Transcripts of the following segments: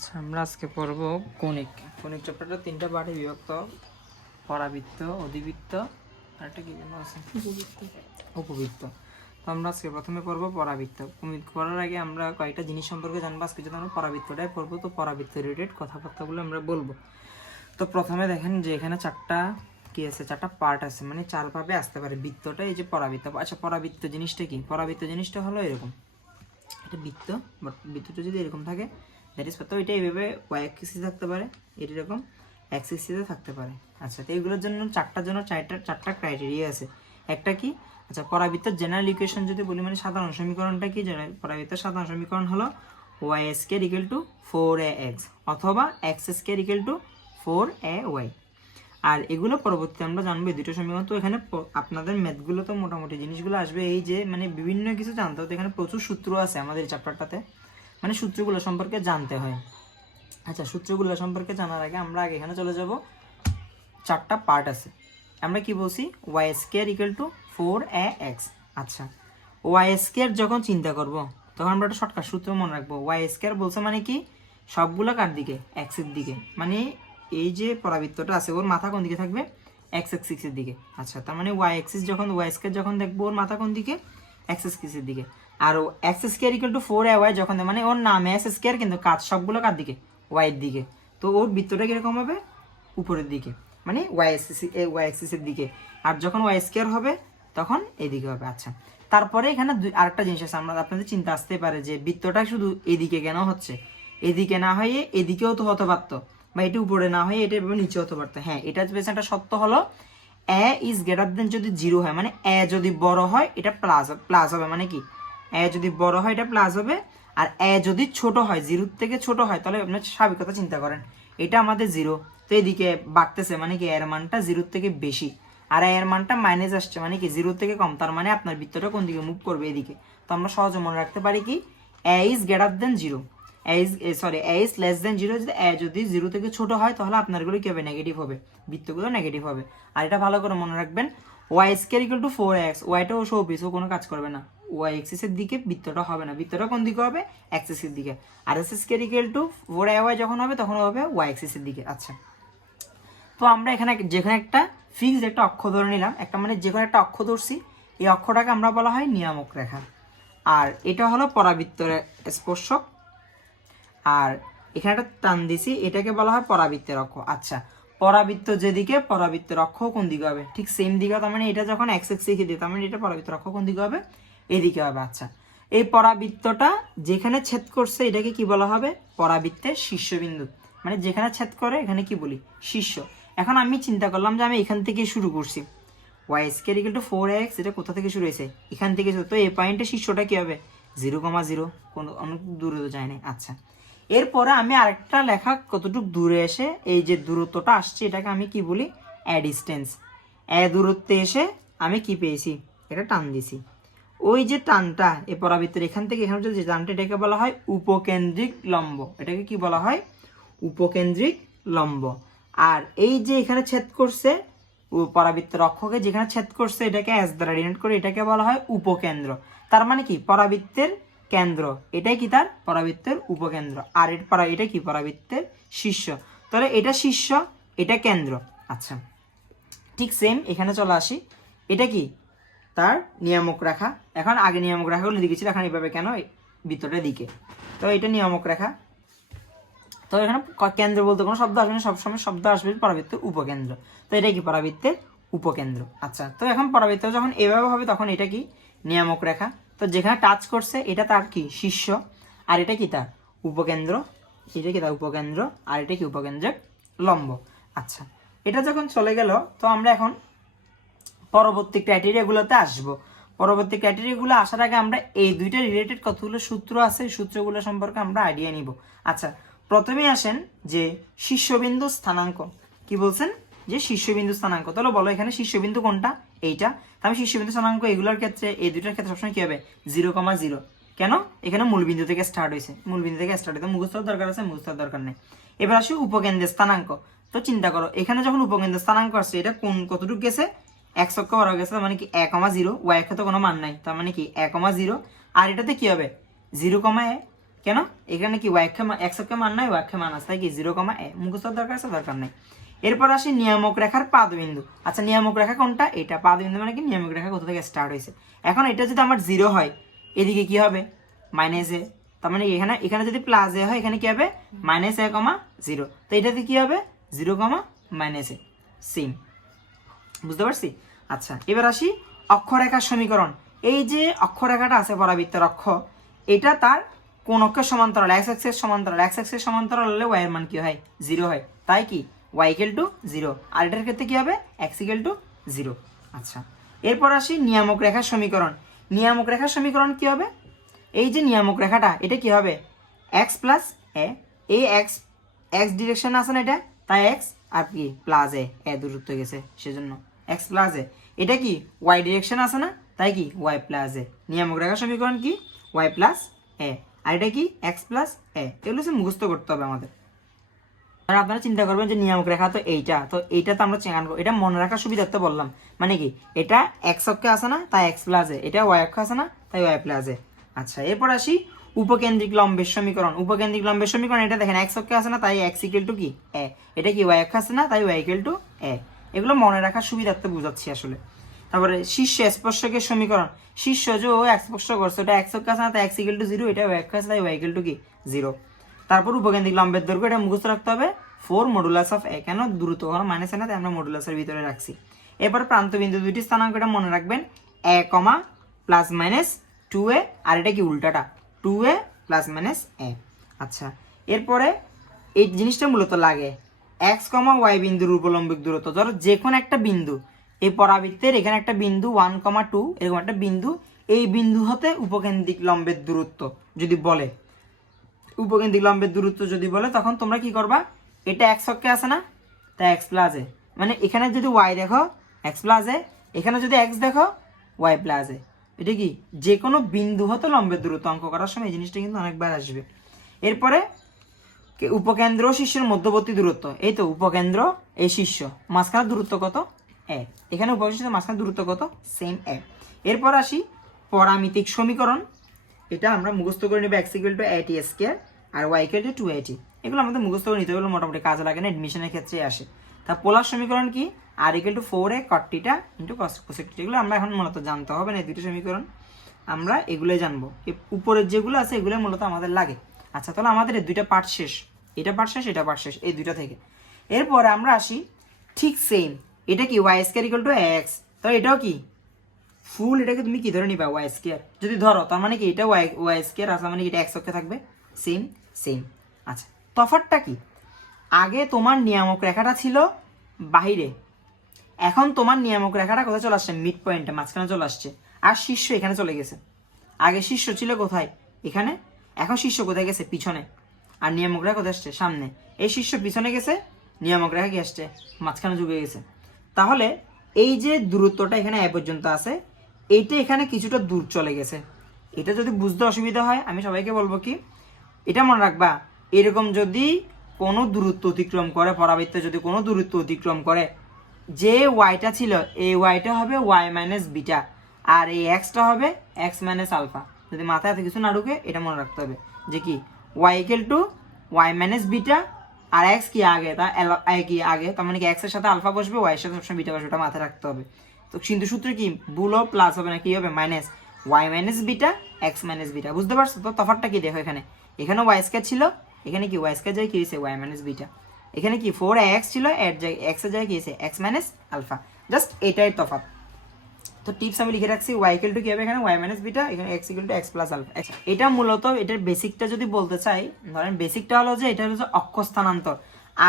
আচ্ছা, আমরা আজকে পড়ব কণিক। কণিক চ্যাপ্টারটা তিনটা পার্টে বিভক্ত: পরাবৃত্ত, অধিবৃত্ত, আর একটা কি যেন আছে, উপবৃত্ত। তো আমরা আজকে প্রথমে পড়বো পরাবৃত্ত। কণিক পড়ার আগে আমরা কয়েকটা জিনিস সম্পর্কে জানবো। আজকে যদি আমরা পরাবৃত্তটাই পড়বো, তো পরাবৃত্ত রিলেটেড কথাবার্তাগুলো আমরা বলবো। তো প্রথমে দেখেন যে এখানে চারটা কি আছে, চারটা পার্ট আছে, মানে চারভাবে আসতে পারে বৃত্তটা। এই যে পরাবৃত্ত। আচ্ছা, পরাবৃত্ত জিনিসটা কি? পরাবৃত্ত জিনিসটা হলো এরকম, এটা বৃত্ত, বাট বৃত্তটা যদি এরকম থাকে দ্যাট ইজ, তো এটা এইভাবে ওয়াই অ্যাক্সিসে থাকতে পারে, এটা এরকম অ্যাক্সিসে থাকতে পারে। আচ্ছা, তো এইগুলোর জন্য চারটা ক্রাইটেরিয়া আছে। একটা কি, আচ্ছা, পরাবৃত্তের জেনারেল ইকুয়েশন যদি বলি, মানে সাধারণ সমীকরণটা কি? পরাবৃত্তের সাধারণ সমীকরণ হলো Y square equal to 4ax অথবা x square equal to 4ay। আর এগুলো পরবর্তীতে আমরা জানবো এই দুটো সমীকরণ। তো এখানে আপনাদের ম্যাথগুলো তো মোটামুটি জিনিসগুলো আসবে, এই যে মানে বিভিন্ন কিছু জানতে হতো। এখানে প্রচুর সূত্র আছে আমাদের এই চ্যাপ্টারটাতে, মানে সূত্রগুলো সম্পর্কে জানতে হয়। আচ্ছা, সূত্রগুলো সম্পর্কে জানার আগে আমরা এখানে চলে যাব, চারটা পার্ট আছে। আমরা কি বলছি? Y square equal to 4ax। আচ্ছা, ওয়াই স্কয়ার যখন চিন্তা করব, তখন আমরা একটা শর্টকাট সূত্র মনে রাখবো। ওয়াই স্কয়ার বলছে মানে কি, সবগুলো কার দিকে? এক্সের দিকে। মানে এই যে পরাবৃত্তটা আছে, ওর মাথা কোন দিকে থাকবে? এক্স এক্সিসের দিকে। আচ্ছা, তার মানে ওয়াই এক্সিস যখন, ওয়াই স্কয়ার যখন দেখবো, ওর মাথা কোন দিকে? এক্স এক্সিসের দিকে। আর X square equal to 4ay যখন, মানে ওর নাম এক্স স্কয়ার, কিন্তু কাজ সবগুলো কার দিকে? ওয়াইয়ের দিকে। তো ওর বৃত্তটা কিরকম হবে? উপরের দিকে, মানে ওয়াই এক্সিসের দিকে। আর যখন ওয়াই স্কয়ার হবে তখন এদিকে হবে। আচ্ছা, তারপরে এখানে আরেকটা জিনিস আছে, আপনাদের চিন্তা আসতে পারে যে বৃত্তটা শুধু এদিকে কেন হচ্ছে? এদিকে না হয়ে এদিকেও তো হতে পারতো, বা এটা উপরে না হয়ে এটা নিচে হতে পারতো। হ্যাঁ, এটা পেছনে একটা সত্য হলো, এ ইজ গ্রেটার দেন যদি 0 হয়, মানে এ যদি বড় হয় এটা প্লাস হবে। মানে কি, এ যদি বড় হয় এটা প্লাস হবে, আর এ যদি ছোট হয়, 0 থেকে ছোট হয়, তাহলে আপনার স্বাভাবিক কথা চিন্তা করেন, এটা আমাদের 0, তো এদিকে বাড়তেছে, মানে কি এর মানটা 0 থেকে বেশি, আর এর মানটা মাইনাস আসছে, মানে কি 0 থেকে কম। তার মানে আপনার বৃত্তটা কোন দিকে মুভ করবে? এদিকে। তো আমরা সহজে মনে রাখতে পারি কি, A is greater than 0, A is less than 0। যদি এ যদি 0 থেকে ছোট হয়, তাহলে আপনার গুলো কি হবে? নেগেটিভ হবে, বৃত্তগুলো নেগেটিভ হবে। আর এটা ভালো করে মনে রাখবেন, Y square equal to 4x, ওয়াইটাও শোপিস, ও কোনো কাজ করবে না, ওয়াই এক্সিসের দিকে বৃত্তটা হবে না, বৃত্তটা কোন দিকে হবে? এক্সিসের দিকে। আর S square equal to 4ay যখন হবে, তখন হবে ওয়াই এক্সিসের দিকে। আচ্ছা, তো আমরা এখানে যেখানে একটা ফিক্সড একটা অক্ষ ধরে নিলাম, একটা মানে যেখানে একটা অক্ষ ধরছি, এই অক্ষটাকে আমরা বলা হয় নিয়ামক রেখা। আর এটা হলো পরাবৃত্তের স্পর্শক, আর এখানে একটা টান দিছি, এটাকে বলা হয় পরাবৃত্তের অক্ষ। আচ্ছা, পরাবৃত্ত যেদিকে, পরাবৃত্তের অক্ষ কোন দিকে হবে? ঠিক সেম দিকে। তার মানে এটা যখন এক্স এক্স লিখে দিই, তার মানে এটা পরাবৃত্তের অক্ষ কোন দিকে হবে? এদিকে হবে। আচ্ছা, এই পরাবৃত্তটা যেখানে ছেদ করছে, এটাকে কি বলা হবে? পরাবৃত্তের শীর্ষবিন্দু। মানে যেখানে ছেদ করে এখানে কি বলি? শীর্ষ। এখন আমি চিন্তা করলাম যে আমি এখান থেকে শুরু করছি, Y square equal to 4x, এটা কোথা থেকে শুরু হয়েছে? এখান থেকে। তো এই পয়েন্টের শীর্ষটা কি হবে? 0,0, কোনো অনেক দূরে তো যায় না। আচ্ছা, এরপরে আমি আরেকটা লেখা কতটুকু দূরে এসে এই যে দূরত্বটা আসছে, এটাকে আমি কি বলি? ডিস্টেন্স। দূরত্বে এসে আমি কি পেয়েছি? এটা টান দিছি। ওই যে টানটা, এই পরাবৃত্তের এখান থেকে এখানে যে টানটা, এটাকে বলা হয় উপকেন্দ্রিক লম্ব। এটাকে কি বলা হয়? উপকেন্দ্রিক লম্ব। আর এই যে এখানে ছেদ করছে, পরাবৃত্তের অক্ষকে যেখানে ছেদ করছে, এটাকে এস দ্বারা ডিনোট করে, এটাকে বলা হয় উপকেন্দ্র। তার মানে কি, পরাবৃত্তের কেন্দ্র, এটাই কি তার পরাবৃত্তের উপকেন্দ্র। আর এটা কি? পরাবৃত্তের শীর্ষ। তাহলে এটা শীর্ষ, এটা কেন্দ্র। আচ্ছা, ঠিক সেম এখানে চলে আসি, এটা কি? তার নিয়ামক রেখা। এখন আগে নিয়ামক রেখাগুলো দিকেছিল, এখন এইভাবে কেন? বৃত্তটার দিকে। তো এটা নিয়ামক রেখা। তো এখানে কেন্দ্র বলতে কোনো শব্দ আসবে না, সবসময় শব্দ আসবে পরাবৃত্তের উপকেন্দ্র। তো এটা কি? পরাবৃত্তের উপকেন্দ্র। আচ্ছা, তো এখন পরাবৃত্ত যখন এভাবে হবে, তখন এটা কি? নিয়ামক রেখা। তো যেখানে টাচ করছে, এটা তার কি? শীর্ষ। আর এটা কি? তার উপকেন্দ্র। এটা কি? তার উপকেন্দ্র। আর এটা কি? উপকেন্দ্রের লম্ব। আচ্ছা, এটা যখন চলে গেল, তো আমরা এখন পরবর্তী ক্রাইটেরিয়াগুলোতে আসবো। পরবর্তী ক্রাইটেরিয়াগুলো আসার আগে আমরা এই দুইটা রিলেটেড কতগুলো সূত্র আছে, সূত্রগুলো সম্পর্কে আমরা আইডিয়া নিব। আচ্ছা, প্রথমেই আসেন যে শীর্ষবিন্দু স্থানাঙ্ক। কি বলছেন? যে শীর্ষবিন্দু স্থানাঙ্ক। তাহলে বলো এখানে শীর্ষবিন্দু কোনটা? এইটা। আমি শীর্ষবিন্দু স্থানাঙ্ক এগুলোর ক্ষেত্রে, এই দুইটার ক্ষেত্রে সবসময় কি হবে? 0,0। কেন? এখানে মূলবিন্দু থেকে স্টার্ট হয়েছে, মূলবিন্দু থেকে স্টার্ট হয়েছে, মুখস্থর দরকার আছে, মুখস্থর দরকার নেই। এবার আসি উপকেন্দ্রের স্থানাঙ্ক। তো চিন্তা করো, এখানে যখন উপকেন্দ্রের স্থানাঙ্ক আসছে, এটা কোন কতটুকু গেছে? এক্স অক্ষ বরাবর গেছে, মানে কি 1,0, ওয়াই অক্ষে তো কোনো মান নাই, তার মানে কি 1,0। আর এটাতে কি হবে? 0,a। কেন এখানে কি ওয়াই এক্স অক্ষে মান নাই, ওয়াই অক্ষে মান আছে, তাই কি 0, এ মুখস্থ দরকার আছে, দরকার নেই। এরপর আসি নিয়ামক রেখার পাদবিন্দু। আচ্ছা নিয়ামক রেখা কোনটা? এটা। পাদবিন্দু মানে কি নিয়ামক রেখা কোথা থেকে স্টার্ট হয়েছে। এখন এটা যদি আমার 0 হয়, এদিকে কি হবে -a, তার মানে এখানে যদি +a হয়, এখানে কি হবে -a, 0। তো এটাতে কি হবে 0, -a, সেম। বুঝতে পারছি? আচ্ছা এবার আসি অক্ষরেখার সমীকরণ। এই যে অক্ষরেখাটা আছে পরাবৃত্তের অক্ষ, এটা তার কোন অক্ষের সমান্তরাল? x অক্ষের সমান্তরাল। x অক্ষের সমান্তরাল হলে y এর মান কি হয় 0 হয়, তাই কি y = 0। আর এটার ক্ষেত্রে কি হবে x = 0। আচ্ছা এরপর আসি নিয়ামক রেখার সমীকরণ। নিয়ামক রেখার সমীকরণ কি হবে? এই যে নিয়ামক রেখাটা, এটা কি হবে x + a, এই x ডিরেকশন আছে না এটা, তাই x আর কি +a দূরত্ব গেছে সেজন্য x + a। এটা কি y ডিরেকশন আছে না, তাই কি y + a। নিয়ামক রেখার সমীকরণ কি y + a, আর এটা কি x + a। এগুলো হচ্ছে মুখস্থ করতে হবে আমাদের। আর আপনারা চিন্তা করবেন যে নিয়ামক রেখা তো এইটা, তো এইটা তো আমরা চেঙ্গান করব, এটা মনে রাখার সুবিধার্থে বললাম। মানে কি এটা x অক্ষে আছে না, তাই x + a, এটা y অক্ষে আছে না, তাই y + a। আচ্ছা এরপর আসি উপকেন্দ্রিক লম্বের সমীকরণ। উপকেন্দ্রিক লম্বের সমীকরণ এটা দেখেন x অক্ষে আছে না, তাই x = কি a, এটা কি y অক্ষে আছে না, তাই y = a। এগুলো মনে রাখার সুবিধার্থে বুঝাচ্ছি আসলে। তারপরে শীর্ষ স্পর্শকের সমীকরণ। শীর্ষ যে ও স্পর্শ করছে, ওটা x অক্ষে আছে না, তাই x = 0, এটা y অক্ষে আছে, তাই y = কি 0। তারপর উপকেন্দ্রিক লম্বের দৈর্ঘ্য, এটা মুখস্থ রাখতে হবে 4 মডুলাস অফ a। কেন দ্রুত হওয়ার মানে না, তাই আমরা মডুলাসের ভিতরে রাখছি। এরপর প্রান্তবিন্দু দুইটি স্থানাঙ্ক, এটা মনে রাখবেন a, ±2a, আর এটা কি উল্টাটা 2a ± a। আচ্ছা এরপরে এই জিনিসটা মূলত লাগে x, y বিন্দুর উপলম্বিক দূরত্ব। ধরো যে কোনো একটা বিন্দু, এই পরাবৃত্তের এখানে একটা বিন্দু 1, 2 এরকম একটা বিন্দু, এই বিন্দু হতে উপকেন্দ্রিক লম্বের দূরত্ব যদি বলে, উপকেন্দ্রিক লম্বের দূরত্ব যদি বলে, তখন তোমরা কি করবা, এটা x অক্ষে আছে না, তাই x + a, মানে এখানে যদি y দেখো x + a, এখানে যদি x দেখো y + a। এটা কি যে কোনো বিন্দু হতে লম্বের দূরত্ব অঙ্ক করার সময় এই জিনিসটা কিন্তু অনেকবার আসবে। এরপরে উপকেন্দ্র ও শীর্ষের মধ্যবর্তী দূরত্ব। এই তো উপকেন্দ্র, এই শীর্ষ, মাঝখানে দূরত্ব কত a, এখানে উপকেন্দ্রের মাঝখানে দূরত্ব কত সেম a। এরপর আসি পরামিতিক সমীকরণ। এটা আমরা মুখস্থ করে নেব x = at² আর y = 2at। এগুলো আমাদের মুখস্থ করে নিতে হলে মোটামুটি কাজে লাগে না, এডমিশনের ক্ষেত্রে আসে। তা পোলার সমীকরণ কি r = 4a cot θ * cos θ। এগুলো আমরা এখন মূলত জানতে হবে না, এই দুটো সমীকরণ আমরা এগুলোই জানবো। উপরের যেগুলো আছে এগুলো মূলত আমাদের লাগে। আচ্ছা তাহলে আমাদের এই দুইটা পার্ট শেষ, এটা পার্ট শেষ, এটা পার্ট শেষ, এই দুইটা থেকে। এরপরে আমরা আসি ঠিক সেম, এটা কি y² = ax, তো এটাও কি ফুল, এটাকে তুমি কি ধরে নিবা y², যদি ধরো তার মানে কি এটা y² আছে, মানে এটা x অক্ষে থাকবে, সেম সেম। আচ্ছা তফাৎটা কি, আগে তোমার নিয়ামক রেখাটা ছিল বাহিরে, এখন তোমার নিয়ামক রেখাটা কোথায় চলে আসছে, মিড পয়েন্টে মাঝখানে চলে আসছে, আর শীর্ষ এখানে চলে গেছে। আগে শীর্ষ ছিল কোথায়, এখানে, এখন শীর্ষ কোথায় গেছে, পিছনে, আর নিয়ামক রেখা কোথায় আসছে, সামনে। এই শীর্ষ পিছনে গেছে, নিয়ামক রেখা কি আসছে, মাঝখানে ঢুকে গেছে। তাহলে এই যে দূরত্বটা এখানে এ পর্যন্ত আছে, এইটা এখানে কিছুটা দূর চলে গেছে। এটা যদি বুঝতে অসুবিধা হয়, আমি সবাইকে বলবো কি, এটা মনে রাখবা, এরকম যদি কোনো দূরত্ব অতিক্রম করে, পরাবৃত্তে যদি কোনো দূরত্ব অতিক্রম করে, যে ওয়াইটা ছিল এই ওয়াইটা হবে y - β, আর এই এক্সটা হবে x - α। যদি মাথায় এত কিছু না ঢুকে, এটা মনে রাখতে হবে যে কি y = y - β, আর x কি আগে, তা কি আগে, তার মানে কি x এর সাথে আলফা বসবে, y এর সাথে সবসময় বিটা বসবে, এটা মাথায় রাখতে হবে। তো কিন্তু সূত্র কি ভুল ও প্লাস হবে না, কি হবে মাইনাস y - β x - β। বুঝতে পারছো তো তফাৎটা কি, দেখো এখানে y² ছিল, এখানে কি y² যায় কি হয়েছে y - β, এখানে কি 4ax ছিল, এর জায়গায় x এর জায়গায় কি হয়েছে x - α। জাস্ট এটাই তফাৎ। তো টিপস আমি লিখে রাখছি, y = কি হবে এখানে y - β, এখানে x = x + α। আচ্ছা এটা মূলত এটার বেসিকটা যদি বলতে চাই, ধরেন বেসিকটা হলো যে এটা হলো যে অক্ষ স্থানান্তর।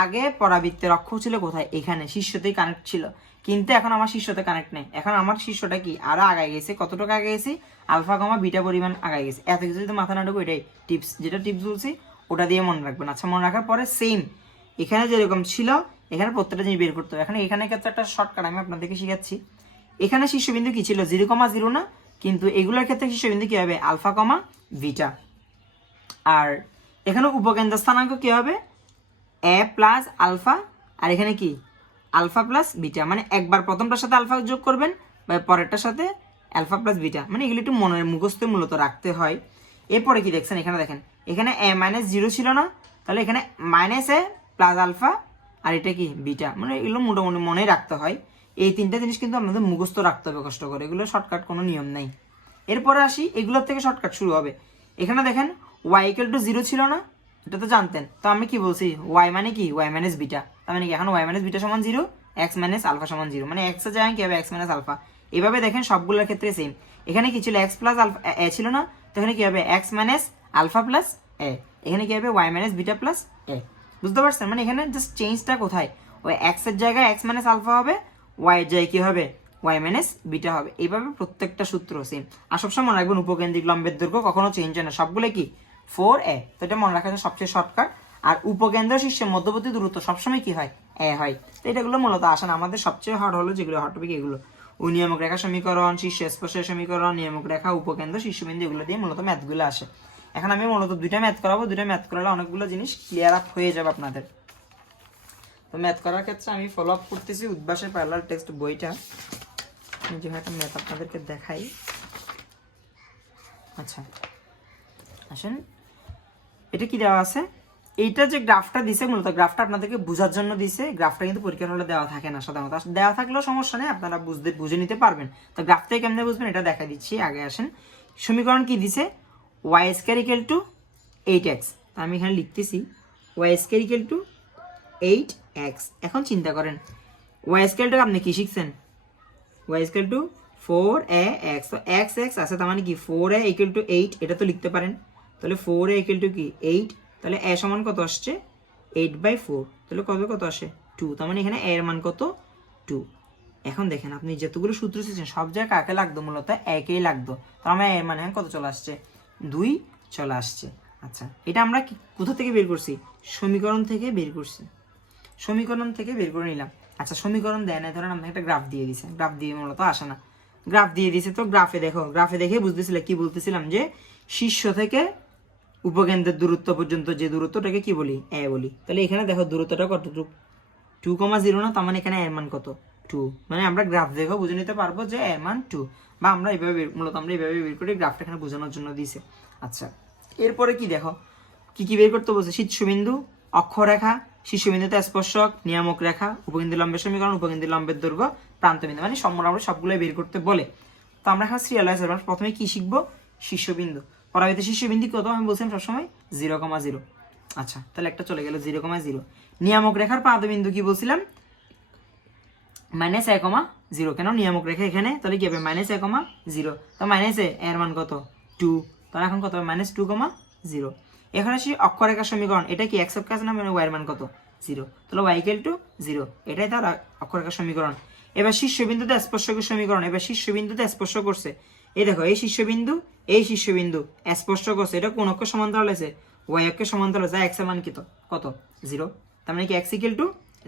আগে পরাবৃত্তের অক্ষ ছিল কোথায়, এখানে শীর্ষতেই কানেক্ট ছিল, কিন্তু এখন আমার শীর্ষতে কানেক্ট নেই। এখন আমার শীর্ষটা কি আরো আগায় গেছে, কতটুকু আগে গেছি, আলফা, β পরিমাণ আগায় গেছে। এত কিছু যদি মাথা না ঢুকো, এটাই টিপস, যেটা টিপস বলছি ওটা দিয়ে মনে রাখবেন। আচ্ছা মনে রাখার পরে সেম এখানে যেরকম ছিল, এখানে প্রত্যেকটা জিনিস বের করতে হবে। এখানে ক্ষেত্রে একটা শর্টকাট আমি আপনাদেরকে শিখাচ্ছি। এখানে শীর্ষবিন্দু কি ছিল 0,0 না, কিন্তু এগুলোর ক্ষেত্রে শীর্ষবিন্দু কি হবে আলফা, β। আর এখানে উপকেন্দ্র স্থানাঙ্ক কি হবে a + আলফা, আর এখানে কি আলফা + β, মানে একবার প্রথমটার সাথে আলফা যোগ করবেন বা পরেরটার সাথে আলফা + β, মানে এগুলো একটু মনের মুখস্থ মূলত রাখতে হয়। এরপরে কি দেখছেন এখানে দেখেন, এখানে এ মাইনাস 0 ছিল না, তাহলে এখানে মাইনাস এ প্লাস আলফা আর এটা কি বিটা, মানে এগুলো মোটামুটি মনেই রাখতে হয়। এই তিনটা জিনিস কিন্তু আপনাদের মুখস্থ রাখতে হবে কষ্ট করে, এগুলো শর্টকাট কোনো নিয়ম নেই। এরপরে আসি এগুলোর থেকে শর্টকাট শুরু হবে। এখানে দেখেন ওয়াই ইকুয়াল টু 0 ছিল না, এটা তো জানতেন, তো আমি কি বলছি ওয়াই মানে কি ওয়াই মাইনাস বিটা, তার মানে কি এখন ওয়াই মাইনাস বিটা সমান 0, এক্স মাইনাস আলফা সমান 0, মানে এক্স এর জায়গায় কি হবে এক্স মাইনাস আলফা। এভাবে দেখেন সবগুলোর ক্ষেত্রে সেম। এখানে কি ছিল এক্স প্লাস আলফা এ ছিল না, তো এখানে কি হবে এক্স মাইনাস আলফা প্লাস এ, এখানে কি হবে ওয়াই মাইনাস বিটা প্লাস এ। বুঝতে পারছেন, মানে এখানে জাস্ট চেঞ্জটা কোথায়, ওই এক্স এর জায়গায় এক্স মাইনাস আলফা হবে, ওয়াই এর জায়গায় কি হবে ওয়াই মাইনাস বিটা হবে। এইভাবে প্রত্যেকটা সূত্র সেম। আর সবসময় মনে রাখবেন উপকেন্দ্রিক লম্বের দৈর্ঘ্য কখনো চেঞ্জ হয় না, সবগুলো কি 4a, তো এটা মনে রাখা যায় সবচেয়ে শর্টকাট। আর উপকেন্দ্র শীর্ষের মধ্যবর্তী দূরত্ব সবসময় কি হয় এ হয়। তো এটাগুলো মূলত আসে না, আমাদের সবচেয়ে হার্ড হলো যেগুলো হট টপিক এগুলো, ওই নিয়ামক রেখা সমীকরণ, শীর্ষ স্পর্শের সমীকরণ, নিয়ামক রেখা, উপকেন্দ্র, শীর্ষবিন্দু, এগুলো দিয়ে মূলত ম্যাথগুলো আসে। এখন আমি মূলত দুইটা ম্যাথ করাবো, দুইটা ম্যাথ করালে অনেকগুলো জিনিস ক্লিয়ার আপ হয়ে যাবে আপনাদের। তো ম্যাথ করার ক্ষেত্রে আমি ফলো আপ করতেছি উদ্ভাসের প্যারালাল টেক্সট বইটা, আমি যে একটা ম্যাথ আপনাদেরকে দেখাই। আচ্ছা আসেন, এটা কি দেওয়া আছে, এইটা যে গ্রাফটা দিছে মূলত গ্রাফটা আপনাদেরকে বোঝার জন্য দিছে। গ্রাফটা কিন্তু পরীক্ষার হলে দেওয়া থাকে না সাধারণত, দেওয়া থাকলেও সমস্যা নেই, আপনারা বুঝে নিতে পারবেন। তো গ্রাফ থেকে কেমনে বুঝবেন এটা দেখা দিচ্ছি। আগে আসেন, সমীকরণ কি দিছে Y square equal two 8x, আমি এখানে লিখতেছি Y square equal two 8x। এখন চিন্তা করেন ওয়াই স্কয়ারটাকে আপনি কি শিখছেন, ওয়াই স্কয়ার টু 4ax, তো x x আছে, তার মানে কি 4a ইকুয়াল টু 8, এটা তো লিখতে পারেন। তাহলে 4a ইকুয়াল টু কি 8, তাহলে a সমান কত আসছে 8/4, তাহলে কত আসে 2, তার মানে এখানে a এর মান কত 2। এখন দেখেন আপনি যতগুলো সূত্র শিখছেন সব জায়গায় কাকে লাগতো, মূলত একেই লাগতো, তো আমার এর মানে কত চলে আসছে 2 চলে আসছে। আচ্ছা এটা আমরা কোথা থেকে বের করছি, সমীকরণ থেকে বের করছি, সমীকরণ থেকে বের করে নিলাম। আচ্ছা সমীকরণ দেয় না, ধরেন আপনাকে একটা গ্রাফ দিয়ে দিছে, গ্রাফ দিয়ে মূলত আসে না, গ্রাফ দিয়ে দিছে, তো গ্রাফে দেখো, গ্রাফে দেখে বুঝতেছিল কি বলতেছিলাম যে শীর্ষ থেকে উপকেন্দ্রের দূরত্ব পর্যন্ত যে দূরত্বটাকে কি বলি এ বলি। তাহলে এখানে দেখো দূরত্বটা কতটুকু 2,0 না, তার মানে এখানে এর মান কত 2, মানে আমরা গ্রাফ দেখো বুঝে নিতে পারবো যে এর মান 2, বা আমরা এইভাবে মূলত আমরা এইভাবে বের করি, গ্রাফটা এখানে বোঝানোর জন্য দিছে। আচ্ছা এরপরে কি দেখো কি বের করতে বলছে, শীর্ষবিন্দু, অক্ষরেখা, শীর্ষবিন্দুতে স্পর্শক, নিয়ামক রেখা, উপকেন্দ্রী লম্বের সমীকরণ, উপকেন্দ্রী লম্বের দৈর্ঘ্য, প্রান্তবিন্দু, মানে মোটামুটি সবগুলো বের করতে বলে। তো আমরা এখন সিরিয়ালাইজ করব, প্রথমে কি শিখবো শীর্ষবিন্দু, পরাবৃত্ত শীর্ষবিন্দু কত আমি বলছিলাম সবসময় 0,0। আচ্ছা তাহলে একটা চলে গেল 0,0। নিয়ামক রেখার প্রান্তবিন্দু কি বলছিলাম -a,0, কেন নিয়ামক রেখা এখানে, তাহলে কি হবে -a,0, তো মাইনাস এর মান কত 2, তাহলে এখন কত হবে -2,0। এখন আসি অক্ষরেখার সমীকরণ, এটা কি x এর কাছে না, মানে y এর মান কত 0, তাহলে y ইকুয়াল টু 0, এটাই তার অক্ষরেখার সমীকরণ। এবার শীর্ষবিন্দুতে স্পর্শকের সমীকরণ, এবার শীর্ষবিন্দুতে স্পর্শ করছে, এই দেখো এই শীর্ষবিন্দু স্পর্শ করছে, এটা কোন অক্ষের সমান্তরাল আছে y অক্ষের সমান্তরাল, যা x এর মান কত 0, তার মানে কি x ইকুয়াল টু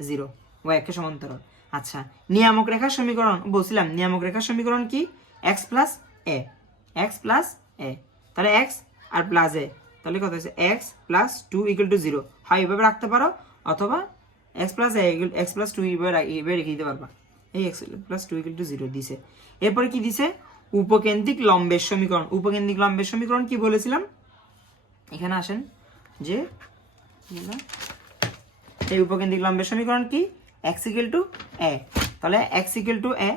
0, y অক্ষের সমান্তরাল। আচ্ছা নিয়ামক রেখার সমীকরণ বলছিলাম, নিয়ামক রেখার সমীকরণ কি x প্লাস a, তাহলে x আর প্লাস a, তাহলে কত হচ্ছে x প্লাস 2 ইকুয়াল টু 0, হয় এইভাবে রাখতে পারো, অথবা x প্লাস 2 এইভাবে রেখে দিতে পারবা, এই x প্লাস 2 ইকুয়াল টু 0 দিছে। এরপরে কি দিছে উপকেন্দ্রিক লম্বের সমীকরণ, উপকেন্দ্রিক লম্বের সমীকরণ কি বলেছিলাম, এখানে আসেন যে এই উপকেন্দ্রিক লম্বের সমীকরণ কি x ইকুয়াল টু a, তাহলে x ইকুয়াল টু a,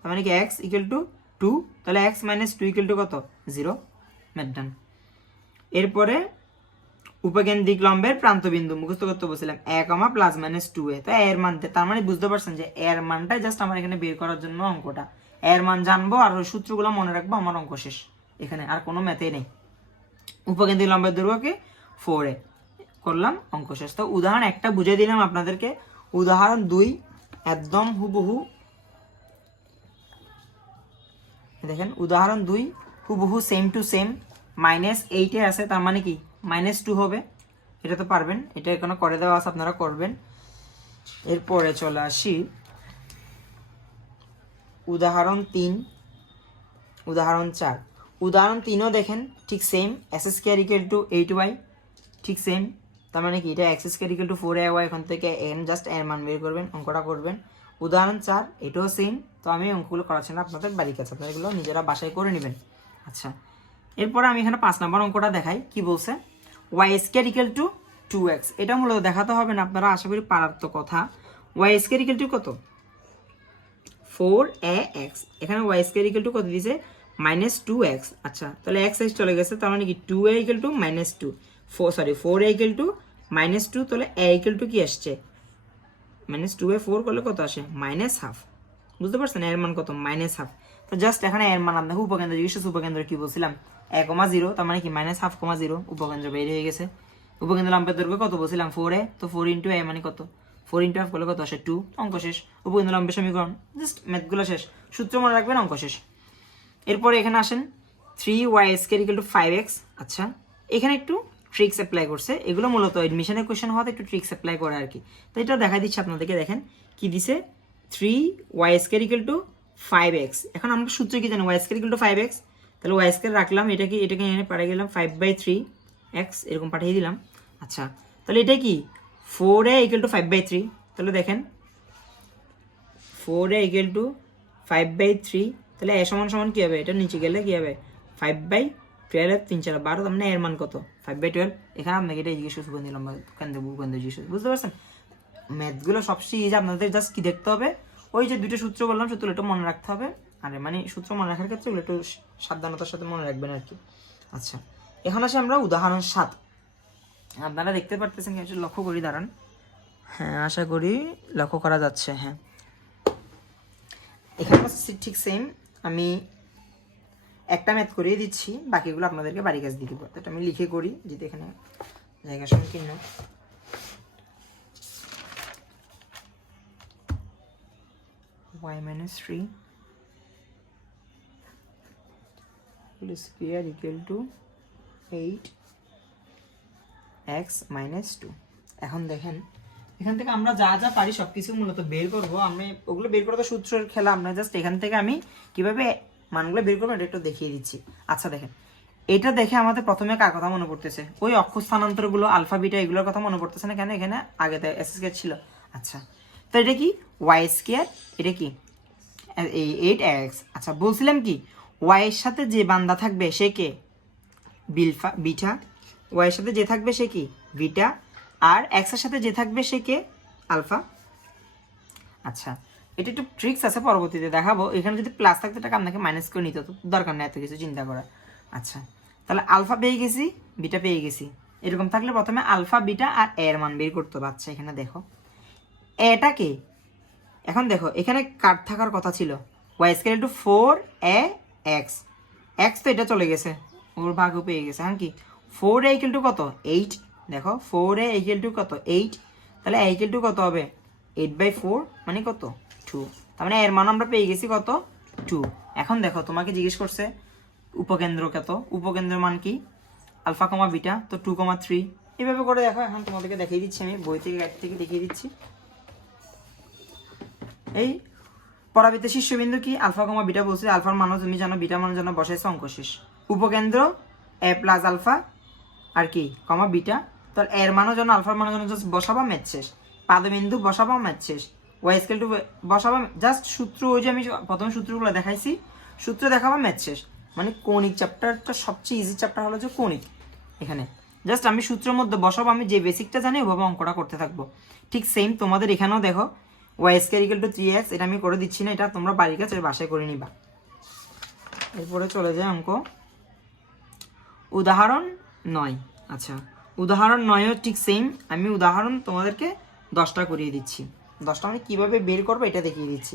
তার মানে কি x ইকুয়াল টু 2, তাহলে x মাইনাস 2 ইকুয়াল টু কত 0, ম্যাডাম। এরপরে উপকেন্দ্রিক লম্বের প্রান্তবিন্দু মুখস্থ করতে বলছিলাম a, প্লাস মাইনাস 2a, তো এর মান, তার মানে বুঝতে পারছেন যে এর মানটাই জাস্ট আমার এখানে বের করার জন্য অঙ্কটা, এর মান জানবো আর ওই সূত্রগুলো মনে রাখবো, আমার অঙ্ক শেষ, এখানে আর কোনো ম্যাথে নেই। উপকেন্দ্রিক লম্বের দৈর্ঘ্যকে 4a করলাম, অঙ্ক শেষ। তো উদাহরণ একটা বুঝিয়ে দিলাম আপনাদেরকে, উদাহরণ 2 একদম হুবহু দেখেন, উদাহরণ 2 হুবহু সেম টু সেম, -8 আছে, তার মানে কি -2 হবে, এটা তো পারবেন, এটা এখানে করে দেওয়া আছে, আপনারা করবেন। এরপরে চলে আসি উদাহরণ 3, উদাহরণ 4। উদাহরণ 3ও দেখেন ঠিক same, x² equal to 8y, ঠিক সেম, তার মানে কি এটা x² ইকুয়াল টু 4ay, এখান থেকে n জাস্ট এর মান বের করবেন, অঙ্কটা করবেন। উদাহরণ 4 এটাও সেম, তো আমি অঙ্কগুলো করাচ্ছি না, আপনাদের বাড়ির কাছে, আপনারা এগুলো নিজেরা বাসায় করে নেবেন। আচ্ছা এরপরে আমি এখানে 5 নম্বর অঙ্কটা দেখাই, কি বলছে, Y square equal to 2x। এটা মূলত দেখাতে হবে না, আপনারা আশা করি পারার তো কথা। ওয়াই স্কোয়ার ইকুয়াল টু কত, 4ax। এখানে ওয়াই স্কোয়ার ইকুয়াল টু কত দিয়েছে, -2x। আচ্ছা, তাহলে x চলে গেছে, তার মানে কি 2a equal to -2, 4a equal to -2, তাহলে a ইকুয়াল টু কি আসছে, -2 4 করলে কত আসে, -1/2। বুঝতে পারছেন, এর মান কত, -1/2। তো জাস্ট এখানে এর মান আপনাকে উপকেন্দ্র জিজ্ঞেস, উপকেন্দ্র কি বলছিলাম, 1,0, তার মানে কি -1/2,0, উপকেন্দ্র বের হয়ে গেছে। উপকেন্দ্র লম্বের দৈর্ঘ্য কত বলছিলাম, 4a, তো 4 × a মানে কত, 4 × হাফ করলে কত আসে, 2। অঙ্ক শেষ। উপকেন্দ্র লম্বের সমীকরণ, জাস্ট ম্যাথগুলো শেষ, সূত্র মনে রাখবেন, অঙ্ক শেষ। এরপরে এখানে আসেন 3y² = 5x। আচ্ছা, এখানে একটু ট্রিক্স অ্যাপ্লাই করছে, এগুলো মূলত এডমিশনের কোয়েশ্চেন হওয়াতে একটু ট্রিক্স অ্যাপ্লাই করে আর কি। তো এটা দেখা দিচ্ছে আপনাদেরকে, দেখেন কি দিছে, 3y² = 5x। এখন আমরা সূত্র কি জানি, y² = 5x, তাহলে y² রাখলাম, এটাকে এখানে পাঠিয়ে গেলাম 5/3x, এরকম পাঠিয়ে দিলাম। আচ্ছা, তাহলে এটা কি 4a = 5/3, তাহলে দেখেন 4a = 5/3, তাহলে a সমান কি হবে, এটা নিচে গেলে কি হবে, 5/12, 3 4 12, তার মানে এর মান কত, 5/12। এখানে আপনাকে এটা জিজ্ঞেস করে দিলাম, কেন্দ্র জিজ্ঞেস, বুঝতে পারছেন। ম্যাথগুলো সবচেয়ে ইজি, আপনাদের জাস্ট কি দেখতে হবে, ওই যে দুটো সূত্র বললাম, সূত্র একটু মনে রাখতে হবে। আর মানে সূত্র মনে রাখার ক্ষেত্রে ওগুলো একটু সাবধানতার সাথে মনে রাখবেন আর কি। আচ্ছা, এখন আসি আমরা উদাহরণ 7। আপনারা দেখতে পারতেছেন, কিছু লক্ষ্য করি, দাঁড়ান, হ্যাঁ আশা করি লক্ষ্য করা যাচ্ছে। হ্যাঁ, এখানে ঠিক সেম, আমি একটা ম্যাথ করিয়ে দিচ্ছি, বাকিগুলো আপনাদেরকে বাড়ি কাজ দিয়ে দেবো। এটা আমি লিখে করি, যেহেতু এখানে জায়গা সংকীর্ণ। y - 3 whole square equal to 8x - 2। এখন দেখেন, এখান থেকে আমরা যা যা পারি সবকিছু মূলত বের করবো। আমি ওগুলো বের করা তো সূত্রের খেলা, আমরা জাস্ট এখান থেকে আমি কিভাবে মানগুলো বের করবো এটা একটু দেখিয়ে দিচ্ছি। আচ্ছা দেখেন, এটা দেখে আমাদের প্রথমে কার কথা মনে পড়তেছে, ওই অক্ষর স্থানান্তরগুলো আলফা বিটা এগুলোর কথা মনে পড়তেছে না কেন, এখানে আগে s² ছিল। আচ্ছা, তো এটা কি y², এটা কি 8x। আচ্ছা, বলছিলাম কি y এর সাথে যে বান্দা থাকবে সে কে, বিটা, y এর সাথে যে থাকবে সে কি বিটা, আর x এর সাথে যে থাকবে সে কে আলফা। আচ্ছা, এটা একটু ট্রিক্স আছে, পরবর্তীতে দেখাবো। এখানে যদি প্লাস থাকতো টাকা আপনাকে মাইনাস করে নিতে হতো, দরকার নেই এত কিছু চিন্তা করা। আচ্ছা, তাহলে আলফা পেয়ে গেছি, বিটা পেয়ে গেছি। এরকম থাকলে প্রথমে আলফা বিটা আর এর মান বের করতে হবে। আচ্ছা, এখানে দেখো এটাকে, এখন দেখো এখানে কাট থাকার কথা ছিল, y² = 4ax, x তো এটা চলে গেছে, ওর ভাগও পেয়ে গেছে। এখন কি 4a = কত, 8। দেখো 4a = কত, 8, তাহলে a = কত হবে, 8/4, মানে কত, 2। তার মানে এর মান আমরা পেয়ে গেছি কত, 2। এখন দেখো তোমাকে জিজ্ঞেস করছে উপকেন্দ্র কত, উপকেন্দ্রের মান কি, আলফা কমা বিটা, তো 2,3। এইভাবে করে দেখো। এখন তোমাদেরকে দেখিয়ে দিচ্ছি, আমি বই থেকে গাইড থেকে দেখিয়ে দিচ্ছি। এই পরাবৃত্তের শীর্ষবিন্দু কি, আলফা কমা বিটা বলছে, আলফার মানও তুমি জানো, বিটা মানও জানো, বসাইছে, অঙ্ক শেষ। উপকেন্দ্র a + আলফা আর কি কমা বিটা, তাহলে এর মানও জানো, আলফার মানও জানো, জাস্ট বসাবা, ম্যাথ শেষ। পাদবিন্দু বসাবা, ম্যাথ শেষ। y² বসাবা, জাস্ট সূত্র, ওই যে আমি প্রথমে সূত্রগুলো দেখাইছি, সূত্র দেখাবা, ম্যাথ শেষ। মানে কৌণিক চ্যাপ্টারটা সবচেয়ে ইজি চ্যাপ্টার হলো যে কৌণিক। এখানে জাস্ট আমি সূত্রের মধ্যে বসাবো, আমি যে বেসিকটা জানি ওভাবে অঙ্কটা করতে থাকবো। ঠিক সেম তোমাদের এখানেও দেখো y² = 3x, এটা আমি করে দিচ্ছি না, এটা তোমরা বাড়ির কাছে বাসায় করে নিবা। এরপরে চলে যায় অঙ্ক উদাহরণ 9। আচ্ছা, উদাহরণ 9ও ঠিক সেম, আমি উদাহরণ তোমাদেরকে 10টা করিয়ে দিচ্ছি। 10টা আমি কীভাবে বের করবো এটা দেখিয়ে দিচ্ছি।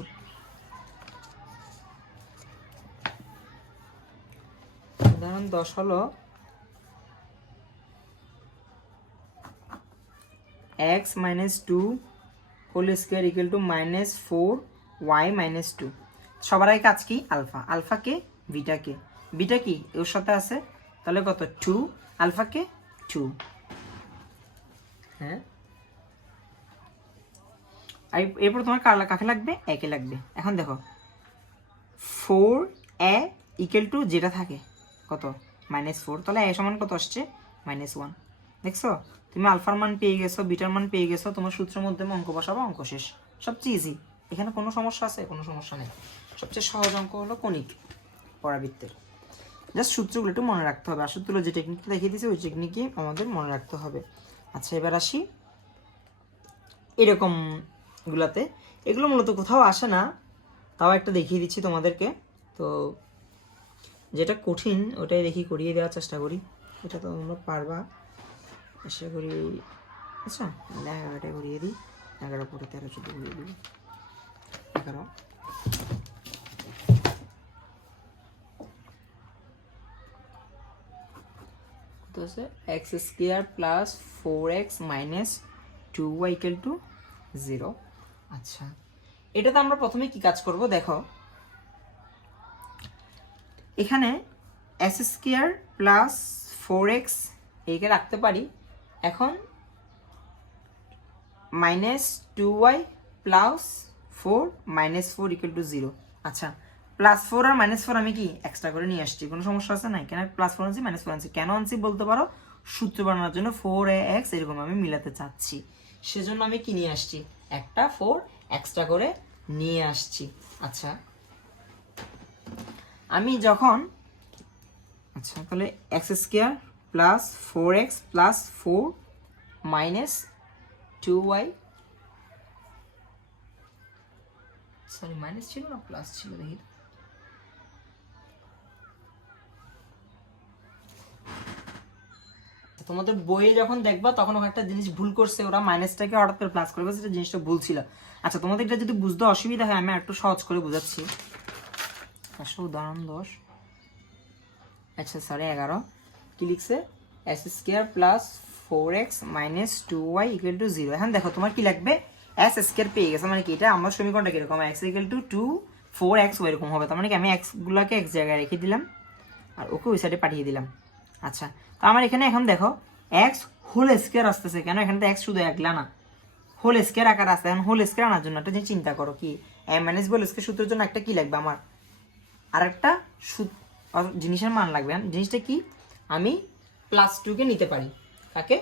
উদাহরণ 10 হলো x - 2 whole square = -4y - 2। সবার আগে কাজ কি, আলফা, আলফাকে বিটাকে, বিটা কি ওর সাথে আছে, তাহলে কত 2, আলফাকে 2। হ্যাঁ, আর এরপর তোমার কাকে লাগবে, একে লাগবে। এখন দেখো 4a = যেটা থাকে কত, -4, তাহলে a সমান কত আসছে, -1। দেখছো, তুমি আলফার মান পেয়ে গেছো, বিটার মান পেয়ে গেছো, তোমার সূত্রের মধ্যে অঙ্ক বসাবো, অঙ্ক শেষ। সবচেয়ে ইজি, এখানে কোনো সমস্যা আছে, কোনো সমস্যা নেই। সবচেয়ে সহজ অঙ্ক হলো কৌণিক পরাবৃত্তের। জাস্ট সূত্রগুলো একটু মনে রাখতে হবে, আর সূত্রগুলো যে টেকনিকটা দেখিয়ে দিয়েছে ওই টেকনিকে আমাদের মনে রাখতে হবে। আচ্ছা এবার আসি এরকমগুলোতে, এগুলো মূলত কোথাও আসে না, তাও একটা দেখিয়ে দিচ্ছি তোমাদেরকে। তো যেটা কঠিন ওটাই দেখি করিয়ে দেওয়ার চেষ্টা করি, ওটা তো তোমরা পারবা আশা করি। আচ্ছা 11টা করিয়ে দিই, 11 পরে 13 14 করিয়ে দিই। 11 তো আছে x square plus 4x minus 2y equal to 0। আচ্ছা এটাতে আমরা প্রথমে কি কাজ করব দেখো, এখানে এস স্কোয়ার প্লাস 4x এইকে রাখতে পারি, এখন minus 2y plus 4 minus 4 equal two 0। আচ্ছা প্লাস 4 আর মাইনাস 4 আমি কি এক্সট্রা করে নিয়ে আসছি, কোনো সমস্যা আছে না? কেন প্লাস 4 আনছি মাইনাস 4 আনছি, কেন আনছি বলতে পারো, সূত্র বানানোর জন্য 4ax এরকম আমি মিলাতে চাচ্ছি, সেজন্য আমি কি নিয়ে আসছি, একটা 4 এক্সট্রা করে নিয়ে আসছি। আচ্ছা আমি যখন আচ্ছা তাহলে x square plus 4x plus 4 minus 2y, sorry minus ছিল না প্লাস ছিল, দেখি তোমাদের বইয়ে যখন দেখবা তখন ওখানে একটা জিনিস ভুল করছে, ওরা মাইনাসটাকে হঠাৎ করে প্লাস করবে, সেটা জিনিসটা ভুল ছিল। আচ্ছা তোমাদের এটা যদি বুঝতে অসুবিধা হয় আমি একটু সহজ করে বোঝাচ্ছি। উদাহরণ 10, আচ্ছা সরি 11 কি লিখছে, S square plus 4x minus 2y equal to 0। এখন দেখো তোমার কি লাগবে, এস স্কোয়ার পেয়ে গেছে, মানে কি এটা আমার সমীকরণটা কিরকম, এক্স ইকুয়াল টু 2 4x এরকম হবে, তার মানে কি আমি এক্স গুলাকে এক জায়গায় রেখে দিলাম আর ওকে ওই সাইডে পাঠিয়ে দিলাম। আচ্ছা তো আমার এখানে এখন দেখো এক্স হোল স্কোয়ার আসতেছে, কেন এখানে তো এক্স শুধু একলা না, হোল স্কোয়ার আকার আসতে, এখন হোল স্কোয়ার আনার জন্য একটা জিনিস চিন্তা করো, কি এম মাইনাস হোল স্কোয়ার সূত্রের জন্য একটা কি লাগবে আমার, আর একটা জিনিসের মান লাগবে। জিনিসটা কি, আমি প্লাস 2কে নিতে পারি, কাকে,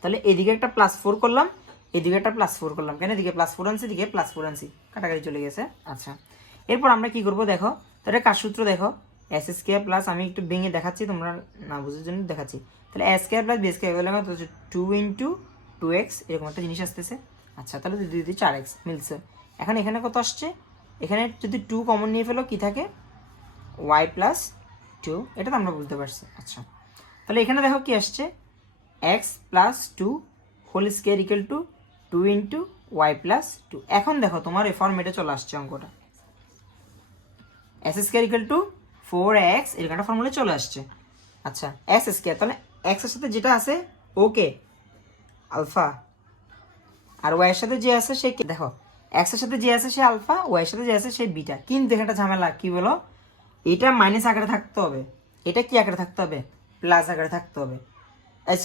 তাহলে এদিকে একটা প্লাস 4 করলাম, এদিকে একটা প্লাস 4 করলাম, কেন এদিকে প্লাস 4 আনছি, এদিকে প্লাস 4 আনছি, কাটাকাটি চলে গেছে। আচ্ছা এরপর আমরা কি করব দেখো, তাহলে কার সূত্র দেখো, এস স্কোয়ার প্লাস, আমি একটু ভেঙে দেখাচ্ছি তোমরা না বুঝার জন্য দেখাচ্ছি, তাহলে S square plus B square বললাম 2 ইন্টু 2x এরকম একটা জিনিস আসতেছে। আচ্ছা তাহলে 2 2 4x মিলছে। এখন এখানে কত আসছে, এখানে যদি 2 কমন নিয়ে ফেলো কি থাকে, y প্লাস 2, এটা তো আমরা বুঝতে পারছি। আচ্ছা তাহলে এখানে দেখো কি আসছে, X plus 2 whole square equal to 2 into Y plus 2। এখন দেখো তোমার এই ফর্মেটে চলে আসছে অঙ্কটা, S square equal to 4x এরকম একটা ফর্মুলা চলে আসছে। আচ্ছা এক্স স্কোয়ার, তাহলে এক্স এর সাথে যেটা আছে ওকে আলফা, আর ওয়াই এর সাথে যে আছে সে দেখো এক্স এর সাথে যে আছে সে আলফা, ওয়াই এর সাথে যে আছে সে বিটা, কিন্তু এখানে ঝামেলা কি বলো, এটা মাইনাস আকারে থাকতে হবে, এটা কি আকারে থাকতে হবে, প্লাস আকারে থাকতে হবে,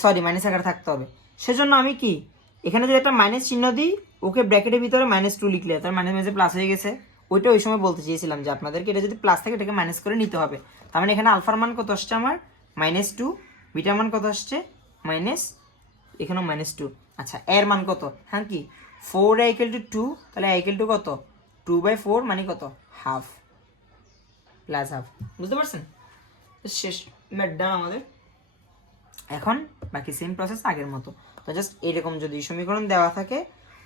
সরি মাইনাস আকারে থাকতে হবে। সেজন্য আমি কি এখানে যদি একটা মাইনাস চিহ্ন দিই, ওকে ব্র্যাকেটের ভিতরে -2 লিখলে তার মাইনাস মাইনাসে প্লাস হয়ে গেছে, ওইটা ওই সময় বলতে চেয়েছিলাম যে আপনাদেরকে এটা যদি প্লাস থাকে এটাকে মাইনাস করে নিতে হবে। তার মানে এখানে আলফার মান কত আসছে আমার -2, বিটার মান কত আসছে মাইনাস, এখানেও -2। আচ্ছা এর মান কত, হ্যাঁ কি 4 ইকুয়াল টু 2, তাহলে ইকুয়াল টু কত 2/4 মানে কত হাফ, প্লাস হাফ, বুঝতে পারছেন? শেষ ম্যাট ডান আমাদের। এখন বাকি সেম প্রসেস আগের মতো, তো জাস্ট এরকম যদি সমীকরণ দেওয়া থাকে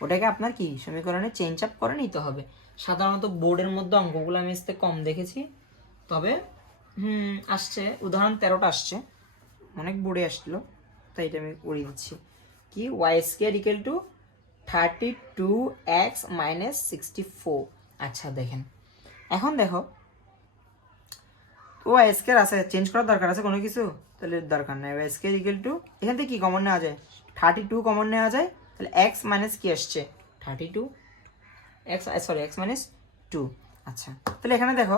ওটাকে আপনার কি সমীকরণে চেঞ্জ আপ করে নিতে হবে। সাধারণত বোর্ডের মধ্যে অঙ্কগুলো আমি আসতে কম দেখেছি, তবে আসছে উদাহরণ 13টা আসছে, অনেক বোর্ডে আসলো, তাই এটা আমি করিয়ে দিচ্ছি। কি Y square equal to 32x minus 64। আচ্ছা দেখেন এখন দেখো ওয়াই স্কোয়ার আছে, চেঞ্জ করার দরকার আছে কোনো কিছু, তাহলে দরকার নাই, ওয়াই স্কোয়ার ইকুয়াল টু এখান থেকে কি কমন নেওয়া যায়, 32 কমন নেওয়া যায়, তাহলে এক্স মাইনাস কি আসছে 32 এক্স, সরি এক্স মাইনাস 2। আচ্ছা তাহলে এখানে দেখো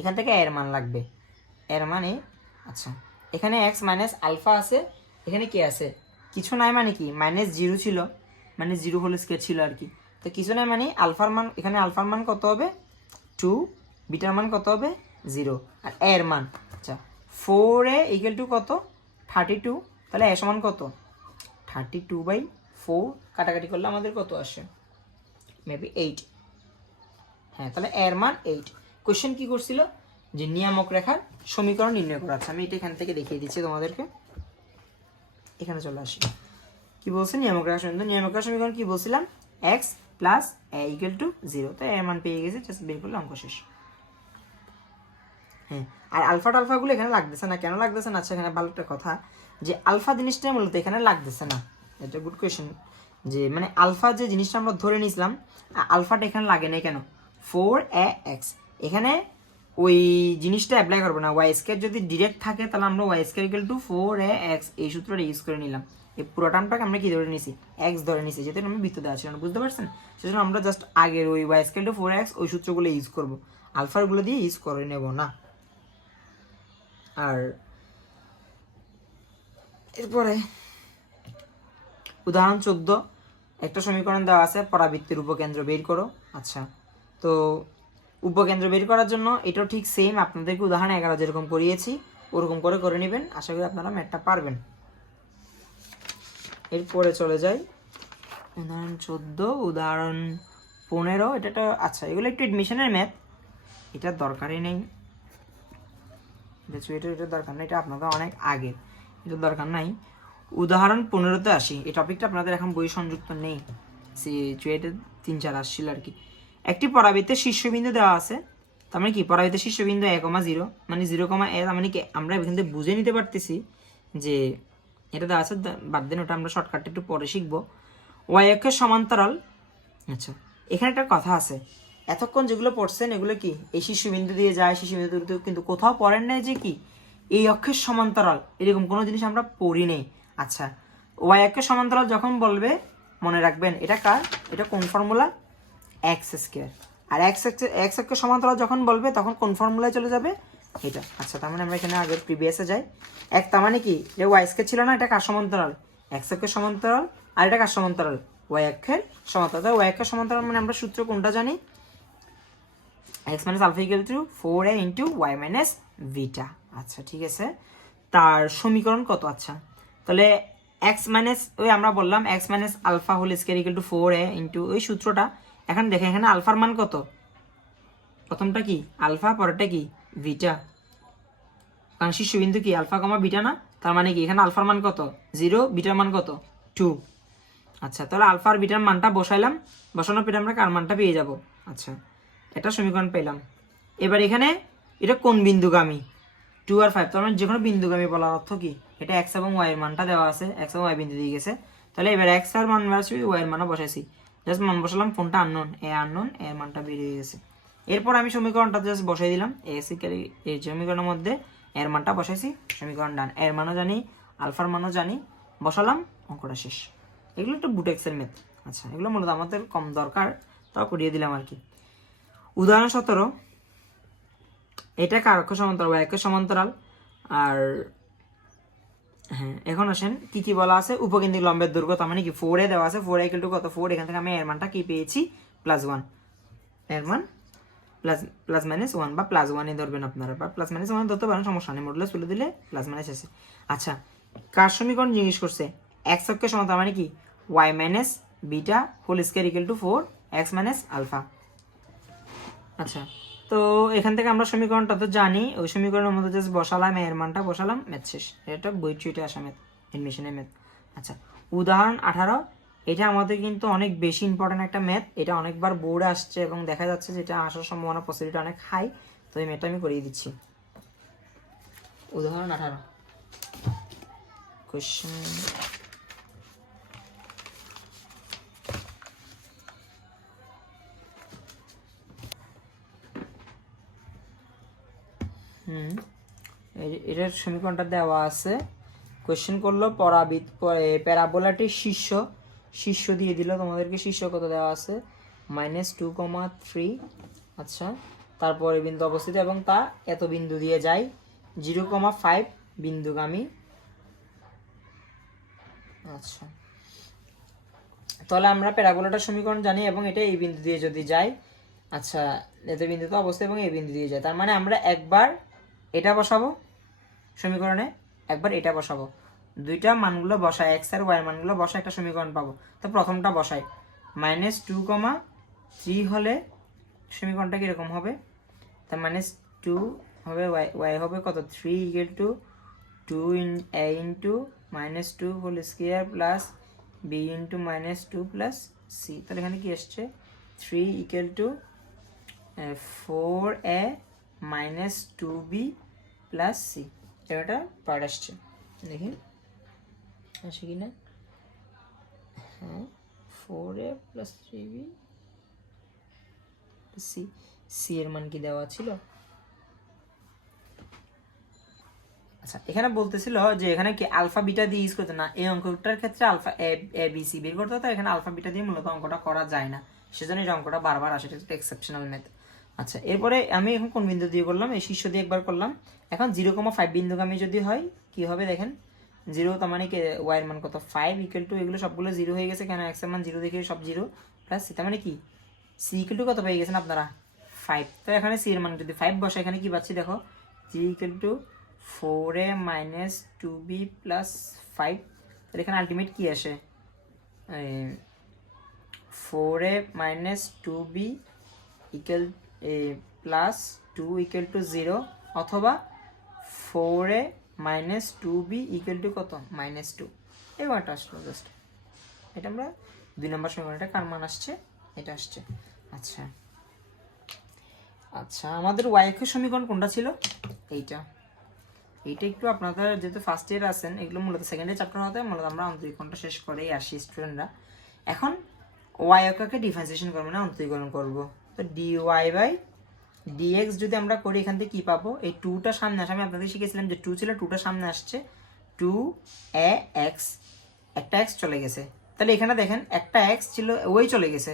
এখান থেকে এর মান লাগবে, এর মানে আচ্ছা এখানে এক্স মাইনাস আলফা আছে, এখানে কি আছে কিছু নাই, মানে কি -0 ছিল, মানে 0 হোল স্কোয়ার ছিল আর কি, তো কিছু নাই মানে আলফার মান, এখানে আলফার মান কত হবে 2, বিটার মান কত হবে 0, আর এর মান আচ্ছা 4a ইকুয়াল টু কত 32, তাহলে এ সমান কত 32/4, কাটাকাটি করলে আমাদের কত আসে মেবি 8, হ্যাঁ, তাহলে এর মান 8। কোশ্চেন কি করছিল, যে নিয়ামক রেখার সমীকরণ নির্ণয় করা। আচ্ছা, আমি এটা এখান থেকে দেখিয়ে দিচ্ছি তোমাদেরকে। এখানে চলে আসি, কি বলছে নিয়ামক রেখার সমীকরণ। নিয়ামক রেখার সমীকরণ কি বলছিলাম, x plus A equal to 0। তো এর মান পেয়ে গেছে, জাস্ট বের করলে অঙ্ক শেষ। হ্যাঁ, আর আলফা টালফাগুলো এখানে লাগতেছে না, কেন লাগতেছে না? আচ্ছা, এখানে ভালো একটা কথা, যে আলফা জিনিসটা মূলত এখানে লাগতেছে না। এটা গুড কোয়েশ্চেন, যে মানে আলফা যে জিনিসটা আমরা ধরে নিয়েছিলাম, আলফাটা এখানে লাগে না কেন? 4ax, এখানে ওই জিনিসটা অ্যাপ্লাই করবো না। ওয়াই স্কয়ার যদি ডিরেক্ট থাকে, তাহলে আমরা Y square equal to 4ax এই সূত্রটা ইউজ করে নিলাম। এই পুরো টার্মটাকে আমরা কি ধরে নিছি, এক্স ধরে নিছি, যেহেতু আমি বৃত্ত দেওয়া ছিল না, বুঝতে পারছেন? সেজন্য আমরা জাস্ট আগের ওই ওয়াই স্কয়ার টু 4ax ওই সূত্রগুলো ইউজ করবো, আলফারগুলো দিয়ে ইউজ করে নেব না। আর এরপরে উদাহরণ 14, একটা সমীকরণ দেওয়া আছে, পরাবৃত্তের উপকেন্দ্র বের করো। আচ্ছা, তো উপকেন্দ্র বের করার জন্য এটাও ঠিক সেম আপনাদেরকে উদাহরণ 11 যেরকম করিয়েছি ওরকম করে নেবেন। আশা করি আপনারা ম্যাথটা পারবেন। এরপরে চলে যাই উদাহরণ 14, উদাহরণ 15। এটা আচ্ছা, এগুলো একটু এডমিশনের ম্যাথ, এটার দরকারই নেই, এটার দরকার নেই, এটা আপনাদের অনেক আগে, এটার দরকার নাই। উদাহরণ 15-তে আসি। এই টপিকটা আপনাদের এখন বই সংযুক্ত নেই, চুয়েটে 3-4 আসছিল আর কি। একটি পরাবৃত্তের শীর্ষবিন্দু দেওয়া আছে, তার মানে কি পরাবৃত্তের শীর্ষবিন্দু 1,0, মানে 0,a, তার মানে কি আমরা এখান থেকে বুঝে নিতে পারতেছি যে এটা দেওয়া আছে। বাদ দেন, ওটা আমরা শর্টকাটটা একটু পরে শিখবো। ওয়াই অক্ষের সমান্তরাল। আচ্ছা, এখানে একটা কথা আছে, এতক্ষণ যেগুলো পড়ছেন এগুলো কি এই শীর্ষবিন্দু দিয়ে যায়, শীর্ষবিন্দু কিন্তু কোথাও পড়েন নাই যে কি এই অক্ষের সমান্তরাল, এরকম কোনো জিনিস আমরা পড়ি নেই। আচ্ছা, ওয়াই অক্ষের সমান্তরাল যখন বলবে মনে রাখবেন এটা কার, এটা কোন ফর্মুলা, এক্স স্কয়ার। আর এক্স অক্ষের সমান্তরাল যখন বলবে তখন কোন ফর্মুলায় চলে যাবে, এটা। আচ্ছা, তার মানে আমরা এখানে আগে প্রিভিয়াসে যাই। এক, তার মানে কি এটা ওয়াই স্কয়ার ছিল না, এটা কার সমান্তরাল, এক্স অক্ষের সমান্তরাল, আর এটা কার সমান্তরাল, ওয়াই অক্ষের সমান্তরাল। ওয়াই অক্ষের সমান্তরাল মানে আমরা সূত্র কোনটা জানি, x minus alpha equal to 4a into y minus beta। আচ্ছা, ঠিক আছে, তার সমীকরণ কত? আচ্ছা, তাহলে x minus ওই আমরা বললাম x minus alpha whole square equal to 4a into ওই সূত্রটা। এখন দেখেন এখানে আলফার মান কত, প্রথমটা কি আলফা, পরেরটা কি বিটা, কারণ শীর্ষবিন্দু কি আলফা কমা বিটা না, তার মানে কি এখানে আলফার মান কত 0, বিটার মান কত 2। আচ্ছা, তাহলে আলফা আর বিটার মানটা বসাইলাম, বসানোর পরে আমরা কার মানটা পেয়ে যাব। আচ্ছা, এটা সমীকরণ পেলাম। এবার এখানে এটা কোন বিন্দুগামী, 2 আর 5, তার মানে যে কোনো বিন্দুগামী বলার অর্থ কি, এটা এক্স এবং ওয়াই এর মানটা দেওয়া আছে, এক্স এবং ওয়াই বিন্দু দিয়ে গেছে। তাহলে এবার এক্স এর মান বসাচ্ছি, ওয়াই এর মানও বসাইছি, জাস্ট মান বসালাম, কোনটা আননোন, আননোন, এর মানটা বেরিয়ে গেছে। এরপর আমি সমীকরণটা জাস্ট বসাই দিলাম, এই সমীকরণের মধ্যে এর মানটা বসাইছি, সমীকরণ ডান। এর মানও জানি, আলফার মানও জানি, বসালাম, অঙ্কটা শেষ। এগুলো একটু বুটেক্সের মেথ। আচ্ছা, এগুলো মূলত আমাদের কম দরকার, তাও করিয়ে দিলাম আর কি। উদাহরণ 17, এটা কার অক্ষ সমান্তরাল, ওয়াই অক্ষের সমান্তরাল। আর হ্যাঁ, এখন আসেন কি কি বলা আছে, উপকেন্দ্রিক লম্বের দৈর্ঘ্য, তার মানে কি 4a দেওয়া আছে, 4a ইকুয়াল টু কত 4, এখান থেকে আমি এর মানটা কি পেয়েছি +1, এর মান প্লাস মাইনাস 1 বা +1 ধরবেন আপনারা, বা প্লাস মাইনাস 1 ধরতে পারেন, সমস্যা নেই, মডুলাস তুলে দিলে প্লাস মাইনাস আছে। আচ্ছা, কার সমীকরণ জিজ্ঞেস করছে, এক্স অক্ষের সমান্তরাল, মানে কি Y minus beta whole square equal to 4x minus alpha. আচ্ছা, তো এখান থেকে আমরা সমীকরণটা তো জানি, ওই সমীকরণের মধ্যে জাস্ট বসালাম, এর মানটা বসালাম, ম্যাথ শেষ। এটা বই চুইটে আসা ম্যাথ, এডমিশনের ম্যাথ। আচ্ছা, উদাহরণ 18, এটা আমাদের কিন্তু অনেক বেশি ইম্পর্টেন্ট একটা ম্যাথ, এটা অনেকবার বোর্ডে আসছে এবং দেখা যাচ্ছে যে এটা আসার সম্ভাবনা পসিবিলিটি অনেক হাই, তো এই ম্যাথটা আমি করিয়ে দিচ্ছি। উদাহরণ 18, কোয়েশ্চেন এটার সমীকরণটা দেওয়া আছে। কোয়েশ্চেন করলো প্যারাবোলাটির শীর্ষ দিয়ে দিল তোমাদেরকে, শীর্ষ কত দেওয়া আছে -2,3। আচ্ছা, তারপরে বিন্দু অবস্থিত এবং তা এত বিন্দু দিয়ে যায়, 0,5 বিন্দুগামী। আচ্ছা, তাহলে আমরা প্যারাবোলাটার সমীকরণ জানি এবং এটা এই বিন্দু দিয়ে যদি যায়, আচ্ছা এত বিন্দুতে অবস্থা এবং এই বিন্দু দিয়ে যায়, তার মানে আমরা একবার এটা বসাবো সমীকরণে, একবার এটা বসাবো, দুইটা মানগুলো বসায়, এক্স আর ওয়াই মানগুলো বসায় একটা সমীকরণ পাবো। তো প্রথমটা বসাই, -2,3 হলে সমীকরণটা কীরকম হবে, তার মানে 2 হবে ওয়াই হবে কত 3 equal to 2 a into minus 2 whole square plus B into minus 2 plus C. তাহলে এখানে কি আসছে 3 equal to 4a minus 2b plus C. এটা পার্ট আসছে, দেখি আসে কি না। হ্যাঁ 4a plus 3b C, C এর মান কি দেওয়া ছিল? আচ্ছা এখানে বলতেছিল যে এখানে কি আলফা বিটা দিয়ে ইউজ করতে না, এই অঙ্কটার ক্ষেত্রে আলফা এ বি সি বের করতে হতো, এখানে আলফা বিটা দিয়ে মূলত অঙ্কটা করা যায় না, সেজন্য এই অঙ্কটা বারবার আসে, এটা একটা এক্সেপশনাল মেথড। আচ্ছা এরপরে আমি এখন কোন বিন্দু দিয়ে করলাম, এই শীর্ষ দিয়ে একবার করলাম। এখন 0,5 বিন্দুগামী যদি হয় কি হবে দেখেন, 0 তার মানে কি ওয়াই এর মান কত 5 ইকুয়াল টু, এগুলো সবগুলো 0 হয়ে গেছে, কেন এক্স এর মান 0 দেখে সব 0 প্লাস সি, তার মানে কি সি ইকুয়াল টু কত পেয়ে গেছেন আপনারা 5। তো এখানে সি এর মান যদি 5 বসে, এখানে কি পাচ্ছি দেখো 3 equal to 4a minus 2b plus 5। তাহলে এখানে আলটিমেট কি আসে 4a minus 2b equal plus 2 equal to 0, অথবা 4a minus 2b equal to কত মাইনাস 2। এই মানটা আসলো জাস্ট, এটা আমরা 2 নম্বর সমীকরণটা কার মান আসছে, এটা আসছে। আচ্ছা আচ্ছা আমাদের ওয়াই অক্ষের সমীকরণ কোনটা ছিল, এইটা। এইটা একটু আপনাদের যেহেতু ফার্স্ট ইয়ার আছেন, এগুলো মূলত সেকেন্ড ইয়ার চ্যাপ্টার হতে মূলত আমরা অন্তরীকরণটা শেষ করেই আসি স্টুডেন্টরা। এখন ওয়াই অক্ষকে ডিফারেন্সিয়েশন করবো না, অন্তরীকরণ করবো। তো ডিওয়াই বাই ডিএক্স যদি আমরা করি, এখান থেকে কী পাবো, এই 2টা সামনে আসে, আমি আপনাদের শিখেছিলাম যে 2 ছিল, 2টা সামনে আসছে 2ax, একটা এক্স চলে গেছে। তাহলে এখানে দেখেন একটা এক্স ছিল ওই চলে গেছে,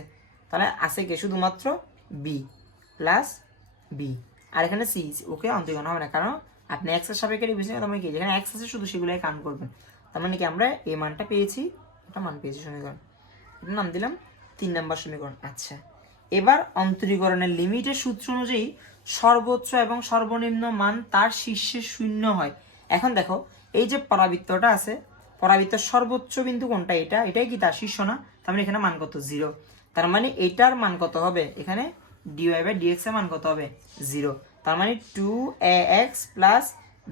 তাহলে আছে কি শুধুমাত্র বি প্লাস বি, আর এখানে সি, ওকে অন্তরীকরণ হবে না, কারণ আপনি এক্স এর সাপেক্ষে ডিফারেন্সিয়েশন, তার মানে কি যেখানে এক্স আছে শুধু সেগুলোই কাউন্ট করবেন। তার মানে কি আমরা এই মানটা পেয়েছি, এটা মান পেয়েছি সমীকরণ, এটার নাম দিলাম 3 নম্বর সমীকরণ। আচ্ছা এবার অন্তরীকরণের লিমিটের সূত্র অনুযায়ী সর্বোচ্চ এবং সর্বনিম্ন মান তার শীর্ষে শূন্য হয়। এখন দেখো এই যে পরাবৃত্তটা আছে, পরাবৃত্তের সর্বোচ্চ বিন্দু কোনটা, এটা, এটাই কি তার শীর্ষ না, তার মানে এখানে মান কত 0, তার মানে এটার মান কত হবে, এখানে ডিওয়াই বাই ডিএক্স এর মান কত হবে 0, তার মানে 2ax plus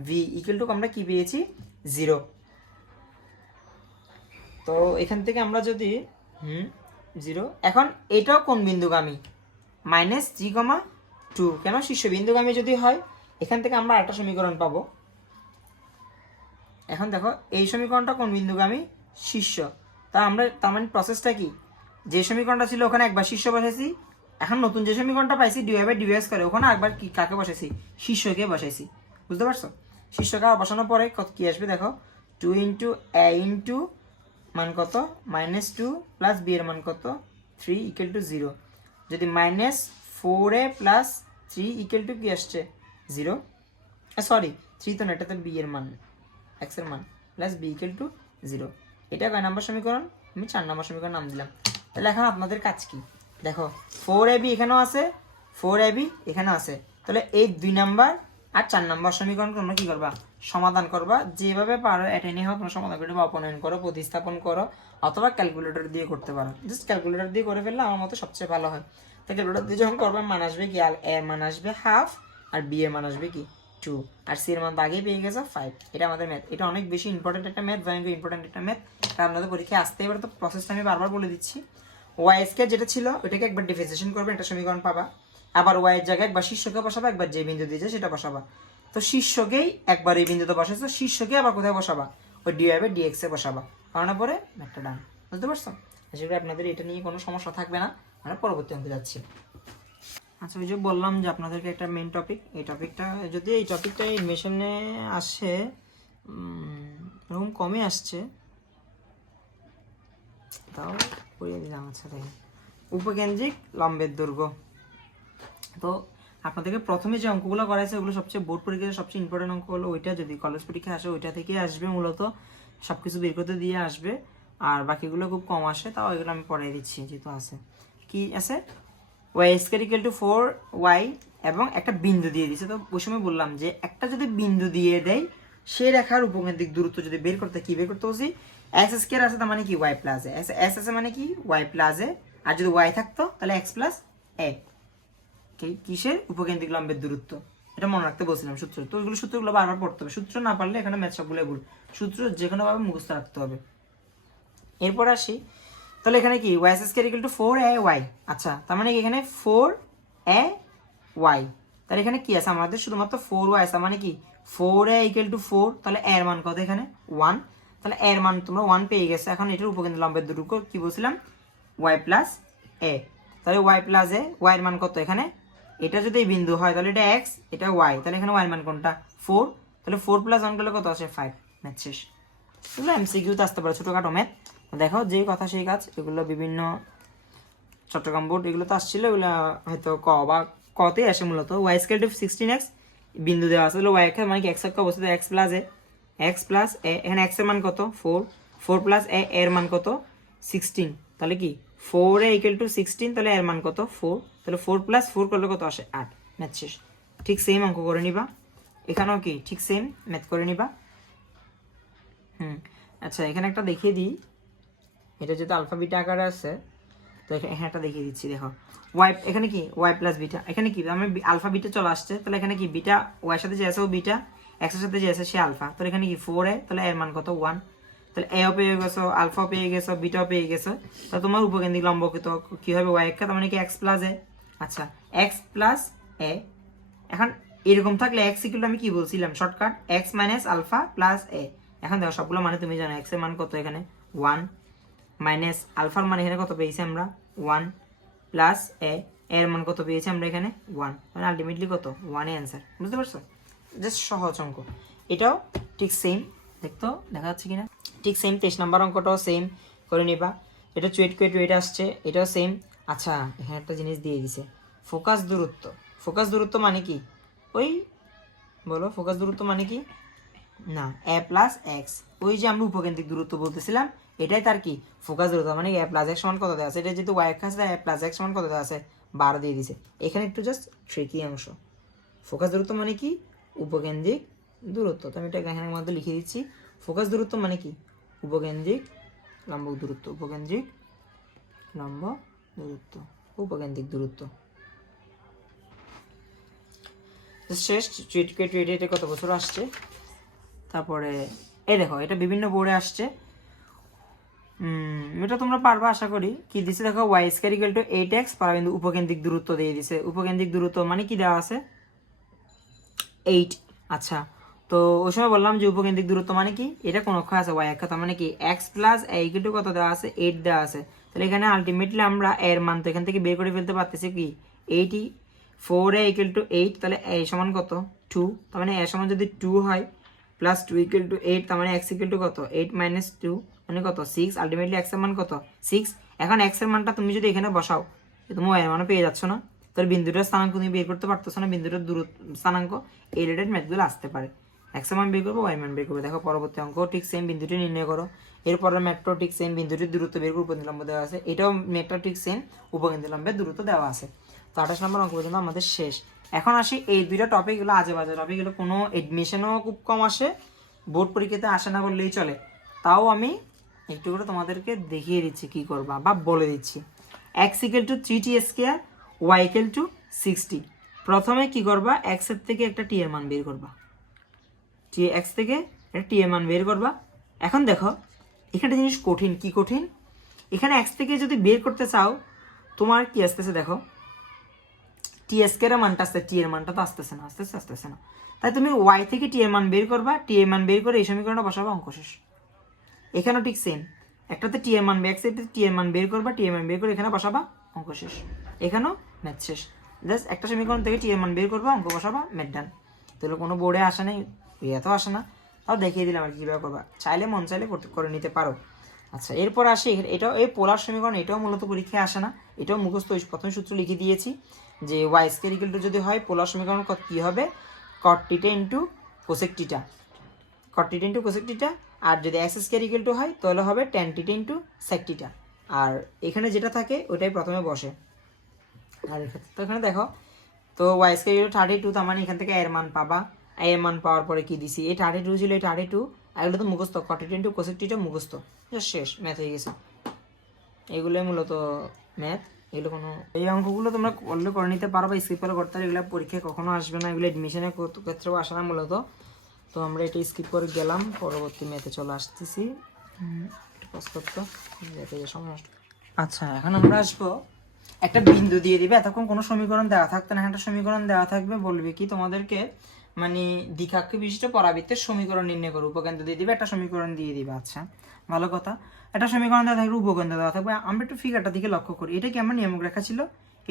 V equal to আমরা কি পেয়েছি 0। তো এখান থেকে আমরা যদি 0, এখন এটাও কোন বিন্দুগামী -3,2, কেন শীর্ষ বিন্দুগামী যদি হয়, এখান থেকে আমরা একটা সমীকরণ পাবো। এখন দেখো এই সমীকরণটা কোন বিন্দুগামী, শীর্ষ। তা আমরা তার মানে প্রসেসটা কি, যে সমীকরণটা ছিল ওখানে একবার শীর্ষ বসাইছি, এখন নতুন যে সমীকরণটা পাইছি ডিওয়াই বাই ডিএক্স করে, ওখানে একবার কি কাকে বসাইছি, শীর্ষকে বসাইছি, বুঝতে পারছো। শীর্ষকে বসানোর পরে কত কি আসবে দেখো, 2 ইন্টু a ইন্টু মান কত -2 প্লাস বি এর মান কত 3 ইকুয়াল টু 0। যদি -4a প্লাস 3 ইকুয়াল টু কি আসছে 0, সরি 3 তো না, এটা তো বি এর মান, এক্স এর মান প্লাস বি ইকুয়াল টু 0। এটা কয় নম্বর সমীকরণ, আমি 4 নম্বর সমীকরণ নাম দিলাম। তাহলে এখন আপনাদের কাজ কি দেখো, 4ab এখানেও আছে, 4ab এখানেও আছে, তাহলে এই 2 নাম্বার আর 4 নম্বর সমীকরণ তোমরা কি করবা, সমাধান করবা, যেভাবে পারো এটা নিয়ে হোক তোমরা সমাধান করে বা অপনয়ন করো, প্রতিস্থাপন করো, অথবা ক্যালকুলেটর দিয়ে করতে পারো। জাস্ট ক্যালকুলেটর দিয়ে করে ফেললে আমার মতো সবচেয়ে ভালো হয়। তো ক্যালকুলেটর দিয়ে যখন করবে মান আসবে কি, এ মান আসবে হাফ, আর বি এর মান আসবে কি 2, আর সি এর মান তো আগেই পেয়ে গেছে 5। এটা আমাদের ম্যাথ, এটা অনেক বেশি ইম্পর্টেন্ট একটা ম্যাথ, ভয়ঙ্কর ইম্পর্টেন্ট একটা ম্যাথ, কারণ আপনাদের পরীক্ষায় আসতে এবার। তো প্রসেসটা আমি বারবার বলে দিচ্ছি, ওয়াই স্কয়ার যেটা ছিল ওইটাকে একবার ডিফারেন্সিয়েশন করবে, একটা সমীকরণ পাবা, আবার ওয়াই এর জায়গায় একবার শীর্ষকে বসাবা, একবার যে বিন্দু দিয়েছে সেটা বসাবা। তো শীর্ষকেই একবার এই বিন্দুতে বসাইছো, শীর্ষকে আবার কোথায় বসাবা, ওই ডিওয়াই বাই ডিএক্স এ বসাবা, কারণ পরে ম্যাথটা ডান, বুঝতে পারছো। আশা করি আপনাদের এটা নিয়ে কোনো সমস্যা থাকবে না। আমরা পরবর্তী অঙ্কে যাচ্ছি। আচ্ছা ওই যে বললাম যে আপনাদেরকে একটা মেইন টপিক, এই টপিকটা যদি এই টপিকটা এডমিশনে আসে এরকম কমই আসছে, তাও পড়িয়ে দিলাম। আচ্ছা দেখেন, উপকেন্দ্রিক লম্বের দৈর্ঘ্য। তো আপনাদেরকে প্রথমে যে অঙ্কগুলো করাইছে ওগুলো সবচেয়ে বোর্ড পরীক্ষায় সবচেয়ে ইম্পর্টেন্ট অঙ্ক হলো ওইটা, যদি কলেজ পরীক্ষা আসে ওইটা থেকে আসবে, মূলত সব কিছু বের করতে দিয়ে আসবে, আর বাকিগুলো খুব কম আসে, তাও এগুলো আমি পড়াই দিচ্ছি যেহেতু আছে। কি আছে, Y square equal two 4y এবং একটা বিন্দু দিয়ে দিছে। তো ওই সময় বললাম যে একটা যদি বিন্দু দিয়ে দেয়, সে রেখার উপকেন্দ্রিক দূরত্ব যদি বের করতে, কি বের করতে বলছি, এক্স স্কয়ার আছে তার মানে কি ওয়াই প্লাস এ, এস আছে মানে কি ওয়াই প্লাস এ, আর যদি ওয়াই থাকতো তাহলে এক্স প্লাস এ। কিসের উপকেন্দ্রিক লম্বের দূরত্ব, এটা মনে রাখতে বলছিলাম সূত্র। তো ওইগুলো সূত্রগুলো বারবার পড়তে হবে, সূত্র না পারলে এখানে ম্যাথ সবগুলো ভুল, সূত্র যে কোনোভাবে মুখস্থ রাখতে হবে। এরপর আসি, তাহলে এখানে কি Y square equal to 4ay, আচ্ছা তার মানে কি এখানে 4ay, তাহলে এখানে কি আছে আমাদের শুধুমাত্র 4y আছে, মানে কি 4a ইকুয়াল টু 4, তাহলে এর মান কত এখানে 1, তাহলে এর মান তোমরা 1 পেয়ে গেছে। এখন এটার উপকেন্দ্র লম্বের দূরত্ব কি বলছিলাম y প্লাস a, তাহলে y প্লাস a, y এর মান কত এখানে, এটা যদি এই বিন্দু হয় তাহলে এটা x, এটা y, তাহলে এখানে y এর মান কোনটা 4, তাহলে 4 প্লাস 1 করলে কত আসে 5, ম্যাথ শেষ। এগুলো এমসিকিউতে আসতে পারে ছোটোখাটো ম্যাথ, দেখো যে কথা সেই কাজ, এগুলো বিভিন্ন চট্টগ্রাম বোর্ড এগুলো তো আসছিল, এগুলো হয়তো ক বা কতেই আসে মূলত। ওয়াই স্কয়ার টু 16x বিন্দু দেওয়া আছে, তাহলে ওয়াই এর মানে কি এক্স অক্ষ অবস্থিত এক্স প্লাস এ, এখানে এক্স এর মান কত 4, 4 প্লাস এ এর মান কত 16, তাহলে কি 4a ইকুয়াল টু 16, তাহলে এর মান কত 4, তাহলে 4 প্লাস 4 করলে কত আসে 8, ম্যাথ শেষ। ঠিক সেম অঙ্ক করে নিবা, এখানেও কি ঠিক সেম ম্যাথ করে নিবা। আচ্ছা এখানে একটা দেখিয়ে দিই, এটা যেহেতু আলফা বিটা আকারে আছে, তো এখানে একটা দেখিয়ে দিচ্ছি, দেখো ওয়াই এখানে কি ওয়াই প্লাস বিটা, এখানে কি আমি আলফা বিটা চলে আসছে, তাহলে এখানে কি বিটা ওয়াইয়ের সাথে যে আছে ও বিটা, এক্স এর সাথে যে আছে সে আলফা, তাহলে এখানে কি 4a, তাহলে এর মান কত 1, তাহলে এও পেয়ে গেছো, আলফাও পেয়ে গেছো, বিটাও পেয়ে গেছো, তাহলে তোমার উপকেন্দ্রিক লম্ব কি হবে ওয়াই একা, তার মানে কি এক্স প্লাস এ, আচ্ছা এক্স প্লাস এ। এখন এরকম থাকলে এক্স ইকুয়াল আমি কি বলছিলাম shortcut X minus alpha plus A. এখন দেখো সবগুলো মানে তুমি জানো, এক্স এর মান কত এখানে 1 মাইনাস আলফার মান এখানে কত পেয়েছি আমরা 1 প্লাস এ এর মান কত পেয়েছি আমরা এখানে 1, মানে আলটিমেটলি কত 1 এ অ্যান্সার, বুঝতে পারছো? জাস্ট সহজ অঙ্ক। এটাও ঠিক সেম, দেখতো দেখা যাচ্ছে কিনা, ঠিক সেম 23 নম্বর অঙ্কটাও সেম করে নিবা। এটা চুয়েট আসছে, এটাও সেম। আচ্ছা এখানে একটা জিনিস দিয়ে দিছে ফোকাস দূরত্ব, ফোকাস দূরত্ব মানে কি ওই বলো, ফোকাস দূরত্ব মানে কি না এ প্লাস এক্স, ওই যে আমরা উপকেন্দ্রিক দূরত্ব বলতেছিলাম এটাই তার কি ফোকাস দূরত্ব, মানে এ প্লাস এক্স সমান কত দেওয়া আছে, এটা যেহেতু ওয়াই এক্স আছে এ প্লাস এক্স সমান কত দেওয়া আছে 12 দিয়ে দিছে। এখানে একটু জাস্ট ট্রিকি অংশ, ফোকাস দূরত্ব মানে কি উপকেন্দ্রিক দূরত্ব, তো আমি এটা এখানের মধ্যে লিখে দিচ্ছি, ফোকাস দূরত্ব মানে কি উপকেন্দ্রিক লম্ব দূরত্ব, উপকেন্দ্রিক লম্ব দূরত্ব, উপকেন্দ্রিক দূরত্ব শেষ। এটা কত বছর আসছে, তারপরে এই দেখো এটা বিভিন্ন বোর্ডে আসছে, এটা তোমরা পারবা আশা করি। কি দিছে দেখো Y square equal two 8x কিন্তু উপকেন্দ্রিক দূরত্ব দিয়ে দিছে, উপকেন্দ্রিক দূরত্ব মানে কি দেওয়া আছে 8। আচ্ছা তো ওই সময় বললাম যে উপকেন্দ্রিক দূরত্ব মানে কি, এটা কোন অক্ষর আছে ওয়াই অক্ষ, তার মানে কি x plus a equal to কত দেওয়া আছে 8 দেওয়া আছে, তাহলে এখানে আলটিমেটলি আমরা এর মান তো এখান থেকে বের করে ফেলতে পারতেছি কি 80, 4a ইকুয়াল টু 8, তাহলে a সমান কত 2, তার মানে a সমান যদি 2 হয় প্লাস 2 ইকুয়াল টু 8, তার মানে x ইকুয়াল টু কত 8 মাইনাস 2 মানে কত 6, আলটিমেটলি x এর মান কত 6। এখন x এর মানটা তুমি যদি এখানে বসাও তুমি y এর মানও পেয়ে যাচ্ছ না, তাহলে বিন্দুটার স্থানাঙ্ক তুমি বের করতে পারতেছো না, বিন্দুটার দূরত্ব স্থানাঙ্ক, এই রিলেটেড ম্যাথগুলো আসতে পারে। x এর মান বের করবো, y মান বের করবো, দেখো পরবর্তী অঙ্ক ঠিক সেম বিন্দুটি নির্ণয় করো, এরপরের ম্যাথটাও ঠিক সেম বিন্দুটির দূরত্ব বের করে উপকেন্দ্র লম্ব দেওয়া আছে, এটাও ম্যাথটা ঠিক সেম উপকেন্দ্র লম্বের দূরত্ব দেওয়া আছে। তো 28 নম্বর অঙ্ক পর্যন্ত আমাদের শেষ। এখন আসি এই দুইটা টপিকগুলো আজে বাজে টপিকগুলো, কোনো এডমিশনও খুব কম আসে, বোর্ড পরীক্ষাতে আসে না বললেই চলে, তাও আমি একটু করে তোমাদেরকে দেখিয়ে দিচ্ছি কি করবা বা বলে দিচ্ছি। x equal to 3t square, y equal to 60। প্রথমে কি করবা x এর থেকে একটা t এর মান বের করবা, x থেকে একটা t এর মান বের করবা। এখন দেখো এখানে জিনিস কঠিন, কি কঠিন, এখানে x থেকে যদি বের করতে চাও তোমার কি আসতেছে দেখো t স্কয়ার এর মানটা আসছে, t এর মানটা তো আসতেছে না, তাই তুমি y থেকে t এর মান বের করবা, t এর মান বের করে এই সমীকরণটা বসাবা, অঙ্ক শেষ। এখানেও ঠিক সেম, একটাতে টি এর মান x এর টি এর মান বের করবা, টি এর মান বের করে এখানে বসাবা, অঙ্ক শেষ। এখানেও ম্যাথ শেষ, জাস্ট একটা সমীকরণ থেকে টি এর মান বের করবা, অঙ্ক বসাবা, ম্যাথ ডান। তাহলে কোনো বোর্ডে আসে নাই, এতেও আসে না, তাও দেখিয়ে দিলাম আর কি কীভাবে করবা, চাইলে মন চাইলে করে নিতে পারো। আচ্ছা এরপর আসি, এটাও এই পোলার সমীকরণ, এটাও মূলত পরীক্ষায় আসে না, এটাও মুখস্থ প্রথমে সূত্র লিখে দিয়েছি যে ওয়াই স্কয়ার ইকুয়াল টু যদি হয় পোলার সমীকরণ কী হবে কট টিটা ইন্টু কোসেক টিটা, কট টিটা ইন্টু কোসেক টিটা, আর যদি এক্স স্কয়ার ইকুয়াল টু হয় তাহলে হবে ট্যান টিটা ইন্টু সেক টিটা, আর এখানে যেটা থাকে ওইটাই প্রথমে বসে। আর তো এখানে দেখো তো ওয়াই স্কয়ার ইকুয়াল 32, তার মানে এখান থেকে এর মান পাবা, এর মান পাওয়ার পরে কি দিছি এই 32 ছিল, এই 32 এগুলো তো মুখস্থ, কট টিটা ইন্টু কোসেক টিটা মুখস্থ, শেষ ম্যাথ হয়ে গেছে। এগুলোই মূলত ম্যাথ, এগুলো কোনো এই অঙ্কগুলো তোমরা করলে করে নিতে পারো বা স্কিপ করে করতে পারো, এগুলো পরীক্ষায় কখনো আসবে না, এগুলো এডমিশনের ক্ষেত্রেও আসে না মূলত। তো আমরা এটা স্কিপ করে গেলাম, পরবর্তী ম্যাথে চলে আসতেছি। আচ্ছা এখন আমরা আসবো, একটা বিন্দু দিয়ে দিবে, এতক্ষণ কোনো সমীকরণ দেওয়া থাকতো না, একটা সমীকরণ দেওয়া থাকবে, বলবে কি তোমাদেরকে মানে দ্বিঘাক্ষী বিশিষ্ট পরাবৃত্তের সমীকরণ নির্ণয় করো, উপকেন্দ্র দিয়ে দিবে, একটা সমীকরণ দিয়ে দিবে। আচ্ছা ভালো কথা, একটা সমীকরণ দেওয়া থাকবে, উপকেন্দ্র দেওয়া থাকবে। আমরা একটু ফিগারটা দিকে লক্ষ্য করি, এটা কি আমার নিয়মক রেখা ছিল,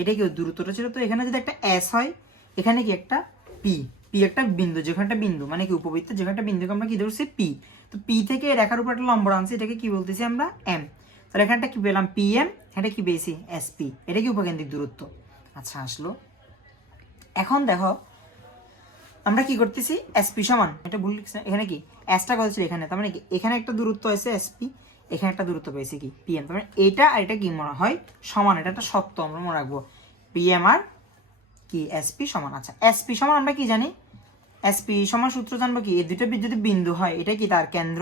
এটা কি দূরত্বটা ছিল। তো এখানে যদি একটা এস হয়, এখানে কি একটা পি, পি একটা বিন্দু, যেখানে একটা বিন্দু মানে কি উপবৃত্ত, যেখানে একটা বিন্দুকে আমরা কি ধরছি পি। তো পি থেকে রেখার উপর একটা লম্ব আনছি, এটাকে কি বলতেছি আমরা এম। তাহলে এখানটা কি পেলাম পি এম, এটা কি পেয়েছি এসপি, এটা কি উপকেন্দ্রিক দূরত্ব। আচ্ছা আসলো, এখন দেখো আমরা কি করতেছি এসপি সমান, এটা ভুল লিখছি না, এখানে কি এসটা কত ছিল এখানে, তার মানে কি এখানে একটা দূরত্ব আছে এসপি, এখানে একটা দূরত্ব পেয়েছি কি পিএম, তার মানে এটা আর এটা কি মনে হয় সমান, এটা একটা সত্য আমরা মনে রাখবো, পিএম আর কি এসপি সমান। আচ্ছা এসপি সমান আমরা কি জানি, এসপি সমান সূত্র জানবো কি, এই দুটো যদি বিন্দু হয়, এটা কি তার কেন্দ্র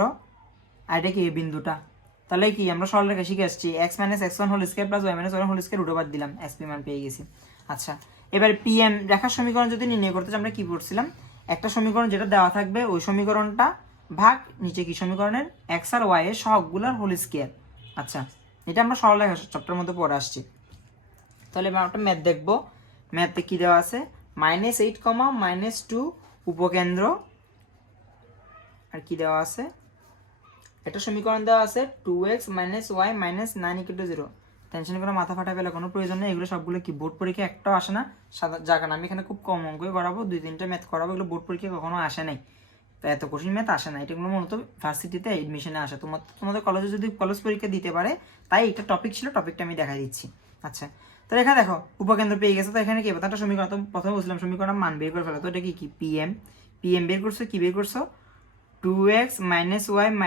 আর এটা কি এই বিন্দুটা, তাহলে কি আমরা সরলরেখা শিখে আসছি x - x1 whole square plus y - y whole square root over দিলাম, এসপি মান পেয়ে গেছি। আচ্ছা এবার পিএম রেখার সমীকরণ যদি নির্ণয় করতে চাই, আমরা কি করছিলাম, একটা সমীকরণ যেটা দেওয়া থাকবে ওই সমীকরণটা ভাগ নিচে কি সমীকরণের x আর y এর সহগগুলোর হোল স্কয়ার। আচ্ছা এটা আমরা সরলরেখা চ্যাপ্টারের মধ্যে পড়ে আসছি। তাহলে এবার একটা ম্যাথ দেখবো, ম্যাথে কি দেওয়া আছে, -8, -2 উপকেন্দ্র, আর কি দেওয়া আছে, একটা সমীকরণ দেওয়া আছে 2x - y - 9 = 0। টেনশন করে মাথা ফাটা ফেলে কোনো প্রয়োজন নেই, এগুলো সবগুলো কি বোর্ড পরীক্ষা একটাও আসে না, সাদা যা, কারণ আমি এখানে খুব কম অঙ্কই করাবো, 2-3টা ম্যাথ করাবো, এগুলো বোর্ড পরীক্ষা কখনো আসে নাই, তো এত কঠিন ম্যাথ আসে না, এটাগুলো মূলত ভার্সিটিতে এডমিশনে আসে, তোমাদের কলেজে যদি কলেজ পরীক্ষা দিতে পারে, তাই একটা টপিক ছিল, টপিকটা আমি দেখাই দিচ্ছি। আচ্ছা তো এখানে দেখো উপকেন্দ্র পেয়ে গেছে, তো এখানে কি একটা সমীকরণ, তো প্রথমে বলছিলাম সমীকরণ মান বের করে ফেলা, তো এটা কি পিএম, পিএম বের করছো, কি বের করছো 2x - y -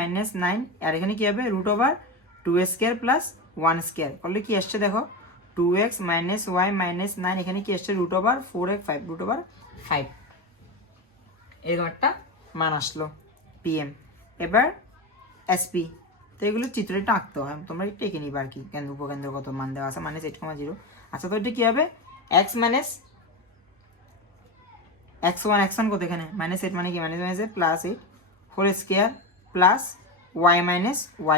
9, আর এখানে কি হবে root over 2 square plus 1 square করলে কি আসছে দেখো 2x - y - 9, এখানে কি আসছে root over 4x 5, root over 5, এরকম একটা মান আসলো পিএম। এবার এসপি, তো এগুলো চিত্র একটু আঁকতে হয়, তোমরা একটু এঁকে নিবা আর কি, কেন্দ্র উপকেন্দ্র কত মান দেওয়া আছে -8,0। আচ্ছা তো এটা কি হবে x - x1 কত এখানে -8 মানে কি -8 plus 8 whole square plus y -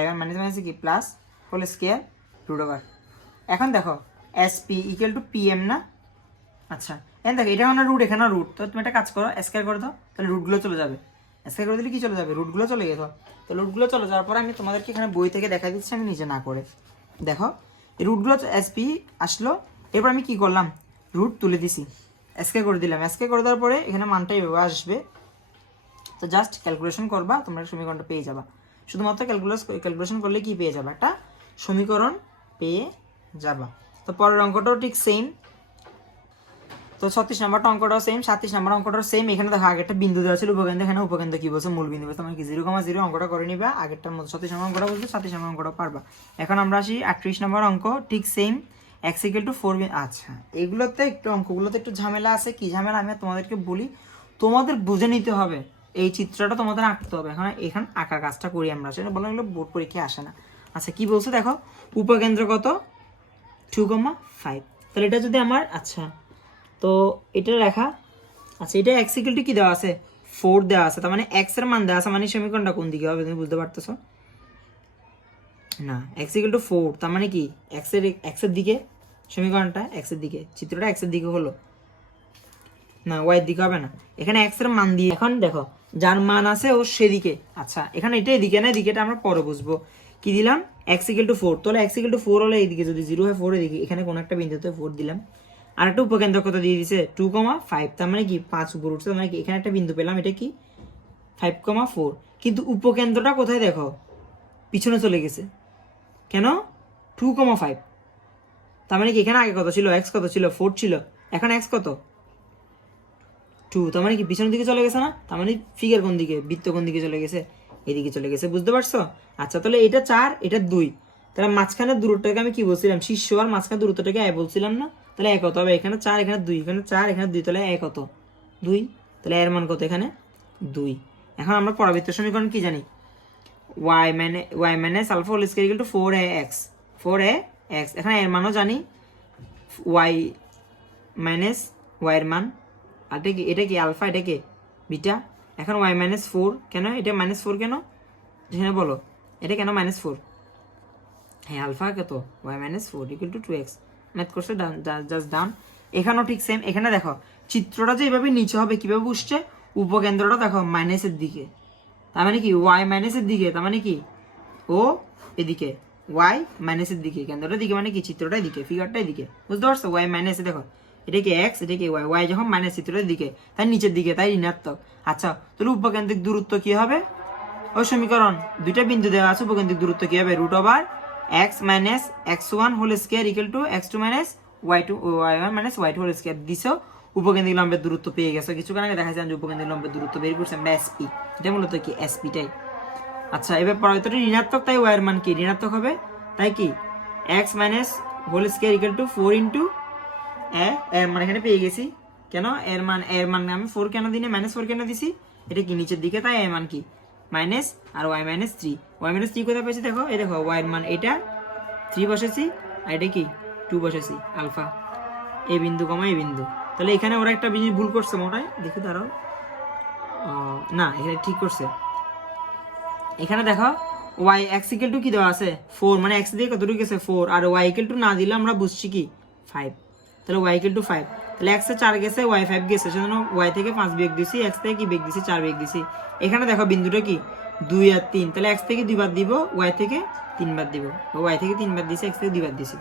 y1 - কি plus whole square root over. এখন দেখো এসপি ইকুয়াল টু পিএম না। আচ্ছা এখন দেখো এটা আমার রুট, এখানে রুট, তো তুমি একটা কাজ করো স্কয়ার করে দাও, তাহলে রুটগুলো চলে যাবে, স্কয়ার করে দিলে কি চলে যাবে রুটগুলো চলে গেছো। তো রুটগুলো চলে যাওয়ার পরে আমি তোমাদেরকে এখানে বই থেকে দেখাই দিচ্ছি, আমি নিজে না করে। দেখো এই রুটগুলো এসপি আসলো, এরপর আমি কি করলাম রুট তুলে দিছি, স্কয়ার করে দিলাম, স্কয়ার করে দেওয়ার পরে এখানে মানটা এভাবে আসবে, তো জাস্ট ক্যালকুলেশন করবা, তোমরা সমীকরণটা পেয়ে যাবা, শুধুমাত্র ক্যালকুলেশন করলে কি পেয়ে যাবা, একটা সমীকরণ পেয়ে যাবা। তো পরের অঙ্কটাও ঠিক সেম, তো 36 নম্বরটা অঙ্কটাও সেম, 37 নম্বর অঙ্কটাও সেম। এখানে দেখো আগেরটা বিন্দু দেওয়া ছিল উপকেন্দ্র, এখানে উপকেন্দ্র কি বলছে মূল বিন্দু বলছে, মানে কি 0,0 অঙ্কটা করে নিবা, আগেরটার মধ্যে 36 নম্বর অঙ্কটা বলছে, 37 নম্বর অঙ্কটা পারবা। এখন আমরা আসি 38 নম্বর অঙ্ক, ঠিক সেম, x = 4। আচ্ছা এগুলোতে একটু অঙ্কগুলোতে একটু ঝামেলা আছে, কি ঝামেলা আমি তোমাদেরকে বলি, তোমাদের বুঝে নিতে হবে, এই চিত্রটা তোমাদের আঁকতে হবে। এখানে আঁকা কাজটা করি আমরা, সেটা বললাম এগুলো বোর্ড পরীক্ষায় আসে না। আচ্ছা কি বলছে দেখো উপকেন্দ্র কত 2,5, তাহলে এটা যদি আমার, আচ্ছা তো এটা রেখা, আচ্ছা এটা x = কি দেওয়া আছে 4 দেওয়া আছে, তার মানে x এর মান দেওয়া আছে, মানে সমীকরণটা কোন দিকে হবে তুমি বুঝতে পারতেছো না, x = 4, তার মানে কি x এর দিকে সমীকরণটা, x এর দিকে, চিত্রটা x এর দিকে হলো না, y এর দিকে হবে না, এখানে x এর মান দিয়ে, এখন দেখো যার মান আছে ও সেদিকে। আচ্ছা এখানে এটা এদিকে না, এদিকে এটা আমরা পরে বুঝবো, কি দিলাম x = 4, তাহলে x = 4 হলে এইদিকে যদি 0 হয় 4 এদিকে, এখানে কোন একটা বিন্দুতে 4 দিলাম, আর একটা উপকেন্দ্র কত দিয়ে দিছে 2,5, তার মানে কি 5 উপর উঠছে, মানে কি এখানে একটা বিন্দু পেলাম, এটা কি 5,4, কিন্তু উপকেন্দ্রটা কোথায় দেখো পিছনে চলে গেছে, কেন 2,5, তার মানে কি এখানে আগে কত ছিল x কত ছিল 4 ছিল, এখন x কত 2, তার মানে কি পিছনের দিকে চলে গেছে না, তার মানে ফিগার কোন দিকে, বৃত্ত কোন দিকে চলে গেছে, এদিকে চলে গেছে, বুঝতে পারছো। আচ্ছা তাহলে এটা 4 এটা 2, তাহলে মাঝখানের দূরত্বটাকে আমি কি বলছিলাম, শীর্ষ আর মাঝখানের দূরত্বটাকে বলছিলাম না, তাহলে এক হতে হবে, এখানে 4 এখানে 2, এখানে 4 এখানে 2, তাহলে এক কত 2, তাহলে এর মান কত এখানে 2। এখন আমরা পরাবৃত্ত সমীকরণ কি জানি, y - α² = 4ax, 4ax, এখানে এর মানও জানি, ওয়াই মাইনাস ওয়াইয়ের মান, আর এটা কি আলফা, এটা কি বিটা। এখন ওয়াই মাইনাস 4 কেন, এটা মাইনাস 4 কেন, এখানে বলো এটা কেন মাইনাস 4? হ্যাঁ আলফা কত, Y minus 4 equal to 2x। Math করছে ডান, জাস্ট ডান। এখানেও ঠিক সেম, এখানে দেখো চিত্রটা যে এভাবে নিচে হবে কিভাবে বুঝছে, উপকেন্দ্রটা দেখো মাইনাসের দিকে, তার মানে কি ওয়াই মাইনাসের দিকে, তার মানে কি ও এদিকে ওয়াই মাইনাসের দিকে, কেন্দ্রটার দিকে মানে কি চিত্রটার দিকে, ফিগারটার দিকে, বুঝতে পারছো? ওয়াই মাইনাসে দেখো এটা কি এক্স, এটা কি ওয়াই, ওয়াই যখন মাইনাস চিত্রটার দিকে তাই নিচের দিকে, তাই ঋণাত্মক। আচ্ছা তাহলে উপকেন্দ্রিক দূরত্ব কি হবে, ওই সমীকরণ দুইটা বিন্দু দেওয়া আছে, উপকেন্দ্রিক দূরত্ব কি হবে, root over X minus x1 whole square equal to x2 minus y1 minus y2 whole square দিছো। উপকেন্দ্রিক লম্বের দূরত্ব পেয়ে গেছো, কিছুক্ষণ আগে দেখাইছিলাম যে উপকেন্দ্রিক লম্বের দূরত্ব বের করছি আমরা এসপি, এটা মূলত কি এসপি টাই। আচ্ছা এবার পরবর্তীটা ঋণাত্মক, তাই y এর মান কি ঋণাত্মক হবে, তাই কি x minus whole square equal to 4 into এর মান এখানে পেয়ে গেছি। কেন এর মান আমি 4 কেন দিনে মাইনাস 4 কেন দিছি, এটা কি নিচের দিকে, তাই এর মান কি মাইনাস, আর y মাইনাস 3, y মাইনাস 3 কোথায় পেয়েছি দেখো, এই দেখো y এর মান এটা 3 বসেছি, আর এটা কি 2 বসেছি, আলফা এই বিন্দু কমা এই বিন্দু। তাহলে এখানে ওরা একটা জিনিস ভুল করছে মোটাই, দেখে দাঁড়াও, না এখানে ঠিক করছে। এখানে দেখো y x ইকুয়াল টু কি দেওয়া আছে 4, মানে x দিয়ে কতটুকু গেছে 4, আর y ইকুয়াল টু না দিলে আমরা বুঝছি কি 5, তাহলে y ইকুয়াল টু 5, তাহলে x এ 4 গেছে y 5 গেছে, সেজন্য y থেকে 5 বিয়োগ দিছি, x থেকে কি বিয়োগ দিছি 4 বিয়োগ দিছি। এখানে দেখো বিন্দুটা কি 2 আর 3, তাহলে x থেকে 2 বার দিব, y থেকে 3 বার দিব, y থেকে 3 বার দিছি, x থেকে 2 বার দিছি।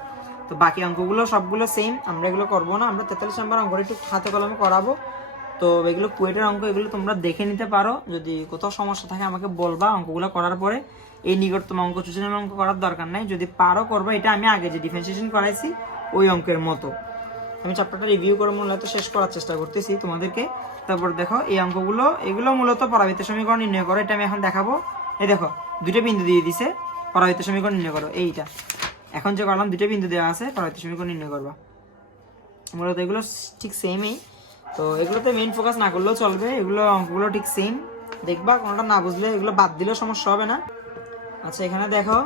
তো বাকি অঙ্কগুলো সবগুলো সেম, আমরা এগুলো করবো না, আমরা 43 নম্বর অঙ্কটা একটু হাতে কলমে করাবো। তো এগুলো কুয়েটের অঙ্ক, এগুলো তোমরা দেখে নিতে পারো, যদি কোথাও সমস্যা থাকে আমাকে বলবা। অঙ্কগুলো করার পরে এই নিকটতম অঙ্ক সূচনার অঙ্ক করার দরকার নাই, যদি পারো করবা, এটা আমি আগে যে ডিফারেন্সিয়েশন করাইছি ওই অঙ্কের মতো। আমি চ্যাপ্টারটা রিভিউ করে মূলত শেষ করার চেষ্টা করতেছি তোমাদেরকে। তারপর দেখো এই অঙ্কগুলো, এগুলো মূলত পরাবৃত্ত সমীকরণ নির্ণয় করো, এটা আমি এখন দেখাবো। এই দেখো দুটো বিন্দু দিয়ে দিছে, পরাবৃত্ত সমীকরণ নির্ণয় করো, এইটা এখন যে করলাম দুটো বিন্দু দেওয়া আছে, পরাবৃত্ত সমীকরণ নির্ণয় করবা। মূলত এগুলো ঠিক সেমই, তো এগুলোতে মেইন ফোকাস না করলেও চলবে, এগুলো অঙ্কগুলো ঠিক সেম, দেখবা কোনোটা না বুঝলে এগুলো বাদ দিলেও সমস্যা হবে না। আচ্ছা এখানে দেখো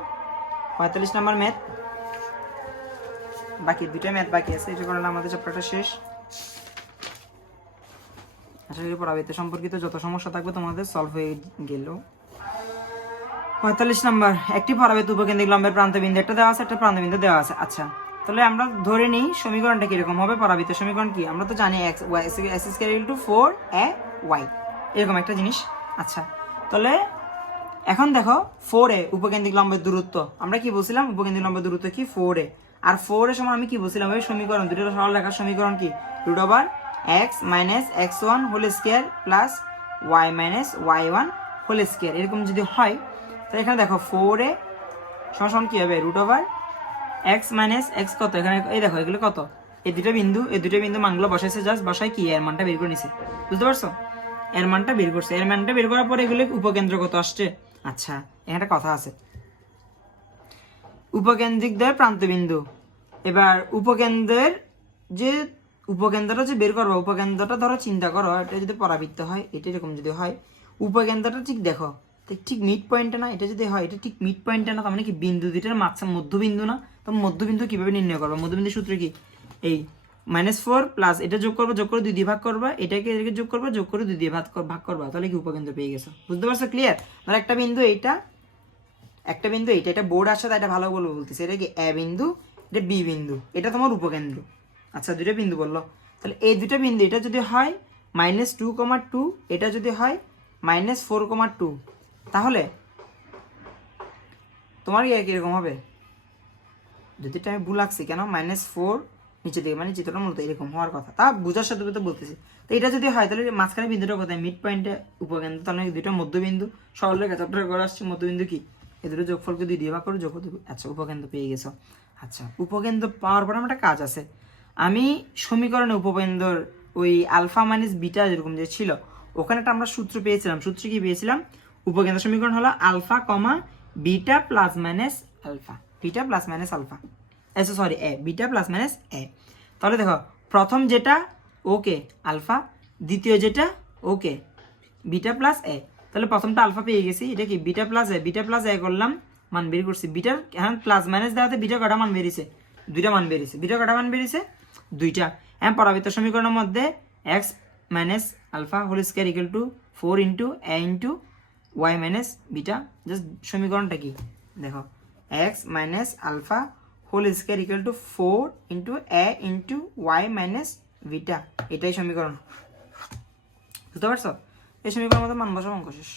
45 নম্বর ম্যাথ, বাকি দুটো ম্যাথ বাকি আছে, এটা করলে আমাদের চ্যাপ্টারটা শেষ। আশা করি পরাবৃত্ত সম্পর্কিত যত সমস্যা থাকবে তোমাদের সলভ হয়ে গেল। 45 নম্বর, একটি পরাবৃত্ত উপকেন্দ্রিক লম্বের প্রান্তবিন্দু একটা দেওয়া আছে, একটা প্রান্তবিন্দু দেওয়া আছে। আচ্ছা তাহলে আমরা ধরে নিই সমীকরণটা কিরকম হবে, পরাবৃত্ত সমীকরণ কি, আমরা তো জানি x square equal to 4ay, এরকম একটা জিনিস। আচ্ছা তাহলে এখন দেখো 4a উপকেন্দ্রিক লম্বের দূরত্ব, আমরা কি বলছিলাম উপকেন্দ্রিক লম্বের দূরত্ব কি 4a, আর 4 এর সমান আমি কি বলছিলাম ওই সমীকরণ দুটো সরল রেখার সমীকরণ কি root over x minus x1 whole square plus y minus y1 whole square, এরকম যদি হয় তাহলে এখানে দেখো 4a সমান কি হবে root over x minus x কত, এখানে এই দেখো এগুলো কত, এই দুটো বিন্দু মানগুলো বসাইছে, জাস্ট বসাই কি এর মানটা বের করে নিছে, বুঝতে পারছো? এর মানটা বের করছে, এর মানটা বের করার পরে এগুলো উপকেন্দ্র কত আসছে। আচ্ছা এখানে একটা কথা আছে, উপকেন্দ্রিক দ্বয় প্রান্তবিন্দু, এবার উপকেন্দ্রের যে উপকেন্দ্রটা যে বের করবো, উপকেন্দ্রটা ধরো চিন্তা করো, এটা যদি পরাবৃত্ত হয়, এটা এরকম যদি হয়, উপকেন্দ্রটা ঠিক দেখো ঠিক মিড পয়েন্টে না, এটা যদি হয় এটা ঠিক মিড পয়েন্টে না, তার মানে কি বিন্দু দুইটার মাঝখানে মধ্যবিন্দু না, তো মধ্যবিন্দু কিভাবে নির্ণয় করবো, মধ্যবিন্দুর সূত্র কি এই -4 প্লাস এটা যোগ করবো, যোগ করে 2 দিয়ে ভাগ করবা, এটাকে এটাকে যোগ করবা, যোগ করে 2 দিয়ে ভাগ করবা, তাহলে কি উপকেন্দ্র পেয়ে গেছো, বুঝতে পারছো? ক্লিয়ার? ধর একটা বিন্দু এইটা, একটা বিন্দু এইটা, এটা বোর্ড আসছে তাই এটা ভালো বলে বলতেছে, এটা কি এ বিন্দু, এটা বি বিন্দু, এটা তোমার উপকেন্দ্র। আচ্ছা দুটো বিন্দু বললো, তাহলে এই দুটো বিন্দু, এটা যদি হয় -2,2, এটা যদি হয় -4,2, তাহলে তোমার কিরকম হবে, যদি আমি ভুল লাগছি কেন -4 নিচে দিকে, মানে চিত্রটা মূলত এরকম হওয়ার কথা, তা বোঝার সাথে তো বলতেছি। তো এটা যদি হয় তাহলে মাঝখানে বিন্দুটা কোথায়, মিড পয়েন্টে উপকেন্দ্র, তাহলে দুটো মধ্যবিন্দু সরল রেখা চ্যাপ্টার করে আসছে, মধ্যবিন্দু কি এই দুটো যোগফলকে 2 দিয়ে ভাগ করে যোগ করতে, আচ্ছা উপকেন্দ্র পেয়ে গেছো। আচ্ছা উপকেন্দ্র পাওয়ার পর আমার একটা কাজ আছে, আমি সমীকরণে উপকেন্দ্র ওই আলফা মাইনাস বিটা যেরকম যে ছিল, ওখানে একটা আমরা সূত্র পেয়েছিলাম, সূত্র কি পেয়েছিলাম, উপকেন্দ্র সমীকরণ হলো alpha comma beta plus minus alpha, beta plus minus alpha, sorry A, beta plus minus A. তাহলে দেখো প্রথম যেটা ওকে আলফা, দ্বিতীয় যেটা ওকে বিটা প্লাস এ, তাহলে প্রথমটা আলফা পেয়ে গেছি, এটা কি বিটা প্লাস এ, বিটা প্লাস এ করলাম, মান বের করছি, বিটার এখন প্লাস মাইনাস দেওয়াতে বিটা কটা মান বেরিয়েছে দুইটা মান বেরিয়েছে, দুইটা কটা মান বেরিয়েছে, দুইটা। পরাবৃত্ত সমীকরণের মধ্যে X minus alpha whole square equal to 4 into A into Y minus beta. Just সমীকরণটা কি দেখো, X minus alpha whole square equal to 4 into A into Y minus beta, এটাই সমীকরণ। বুঝতে পারছো? এই সমীকরণের মধ্যে মান বসাও, অঙ্ক শেষ।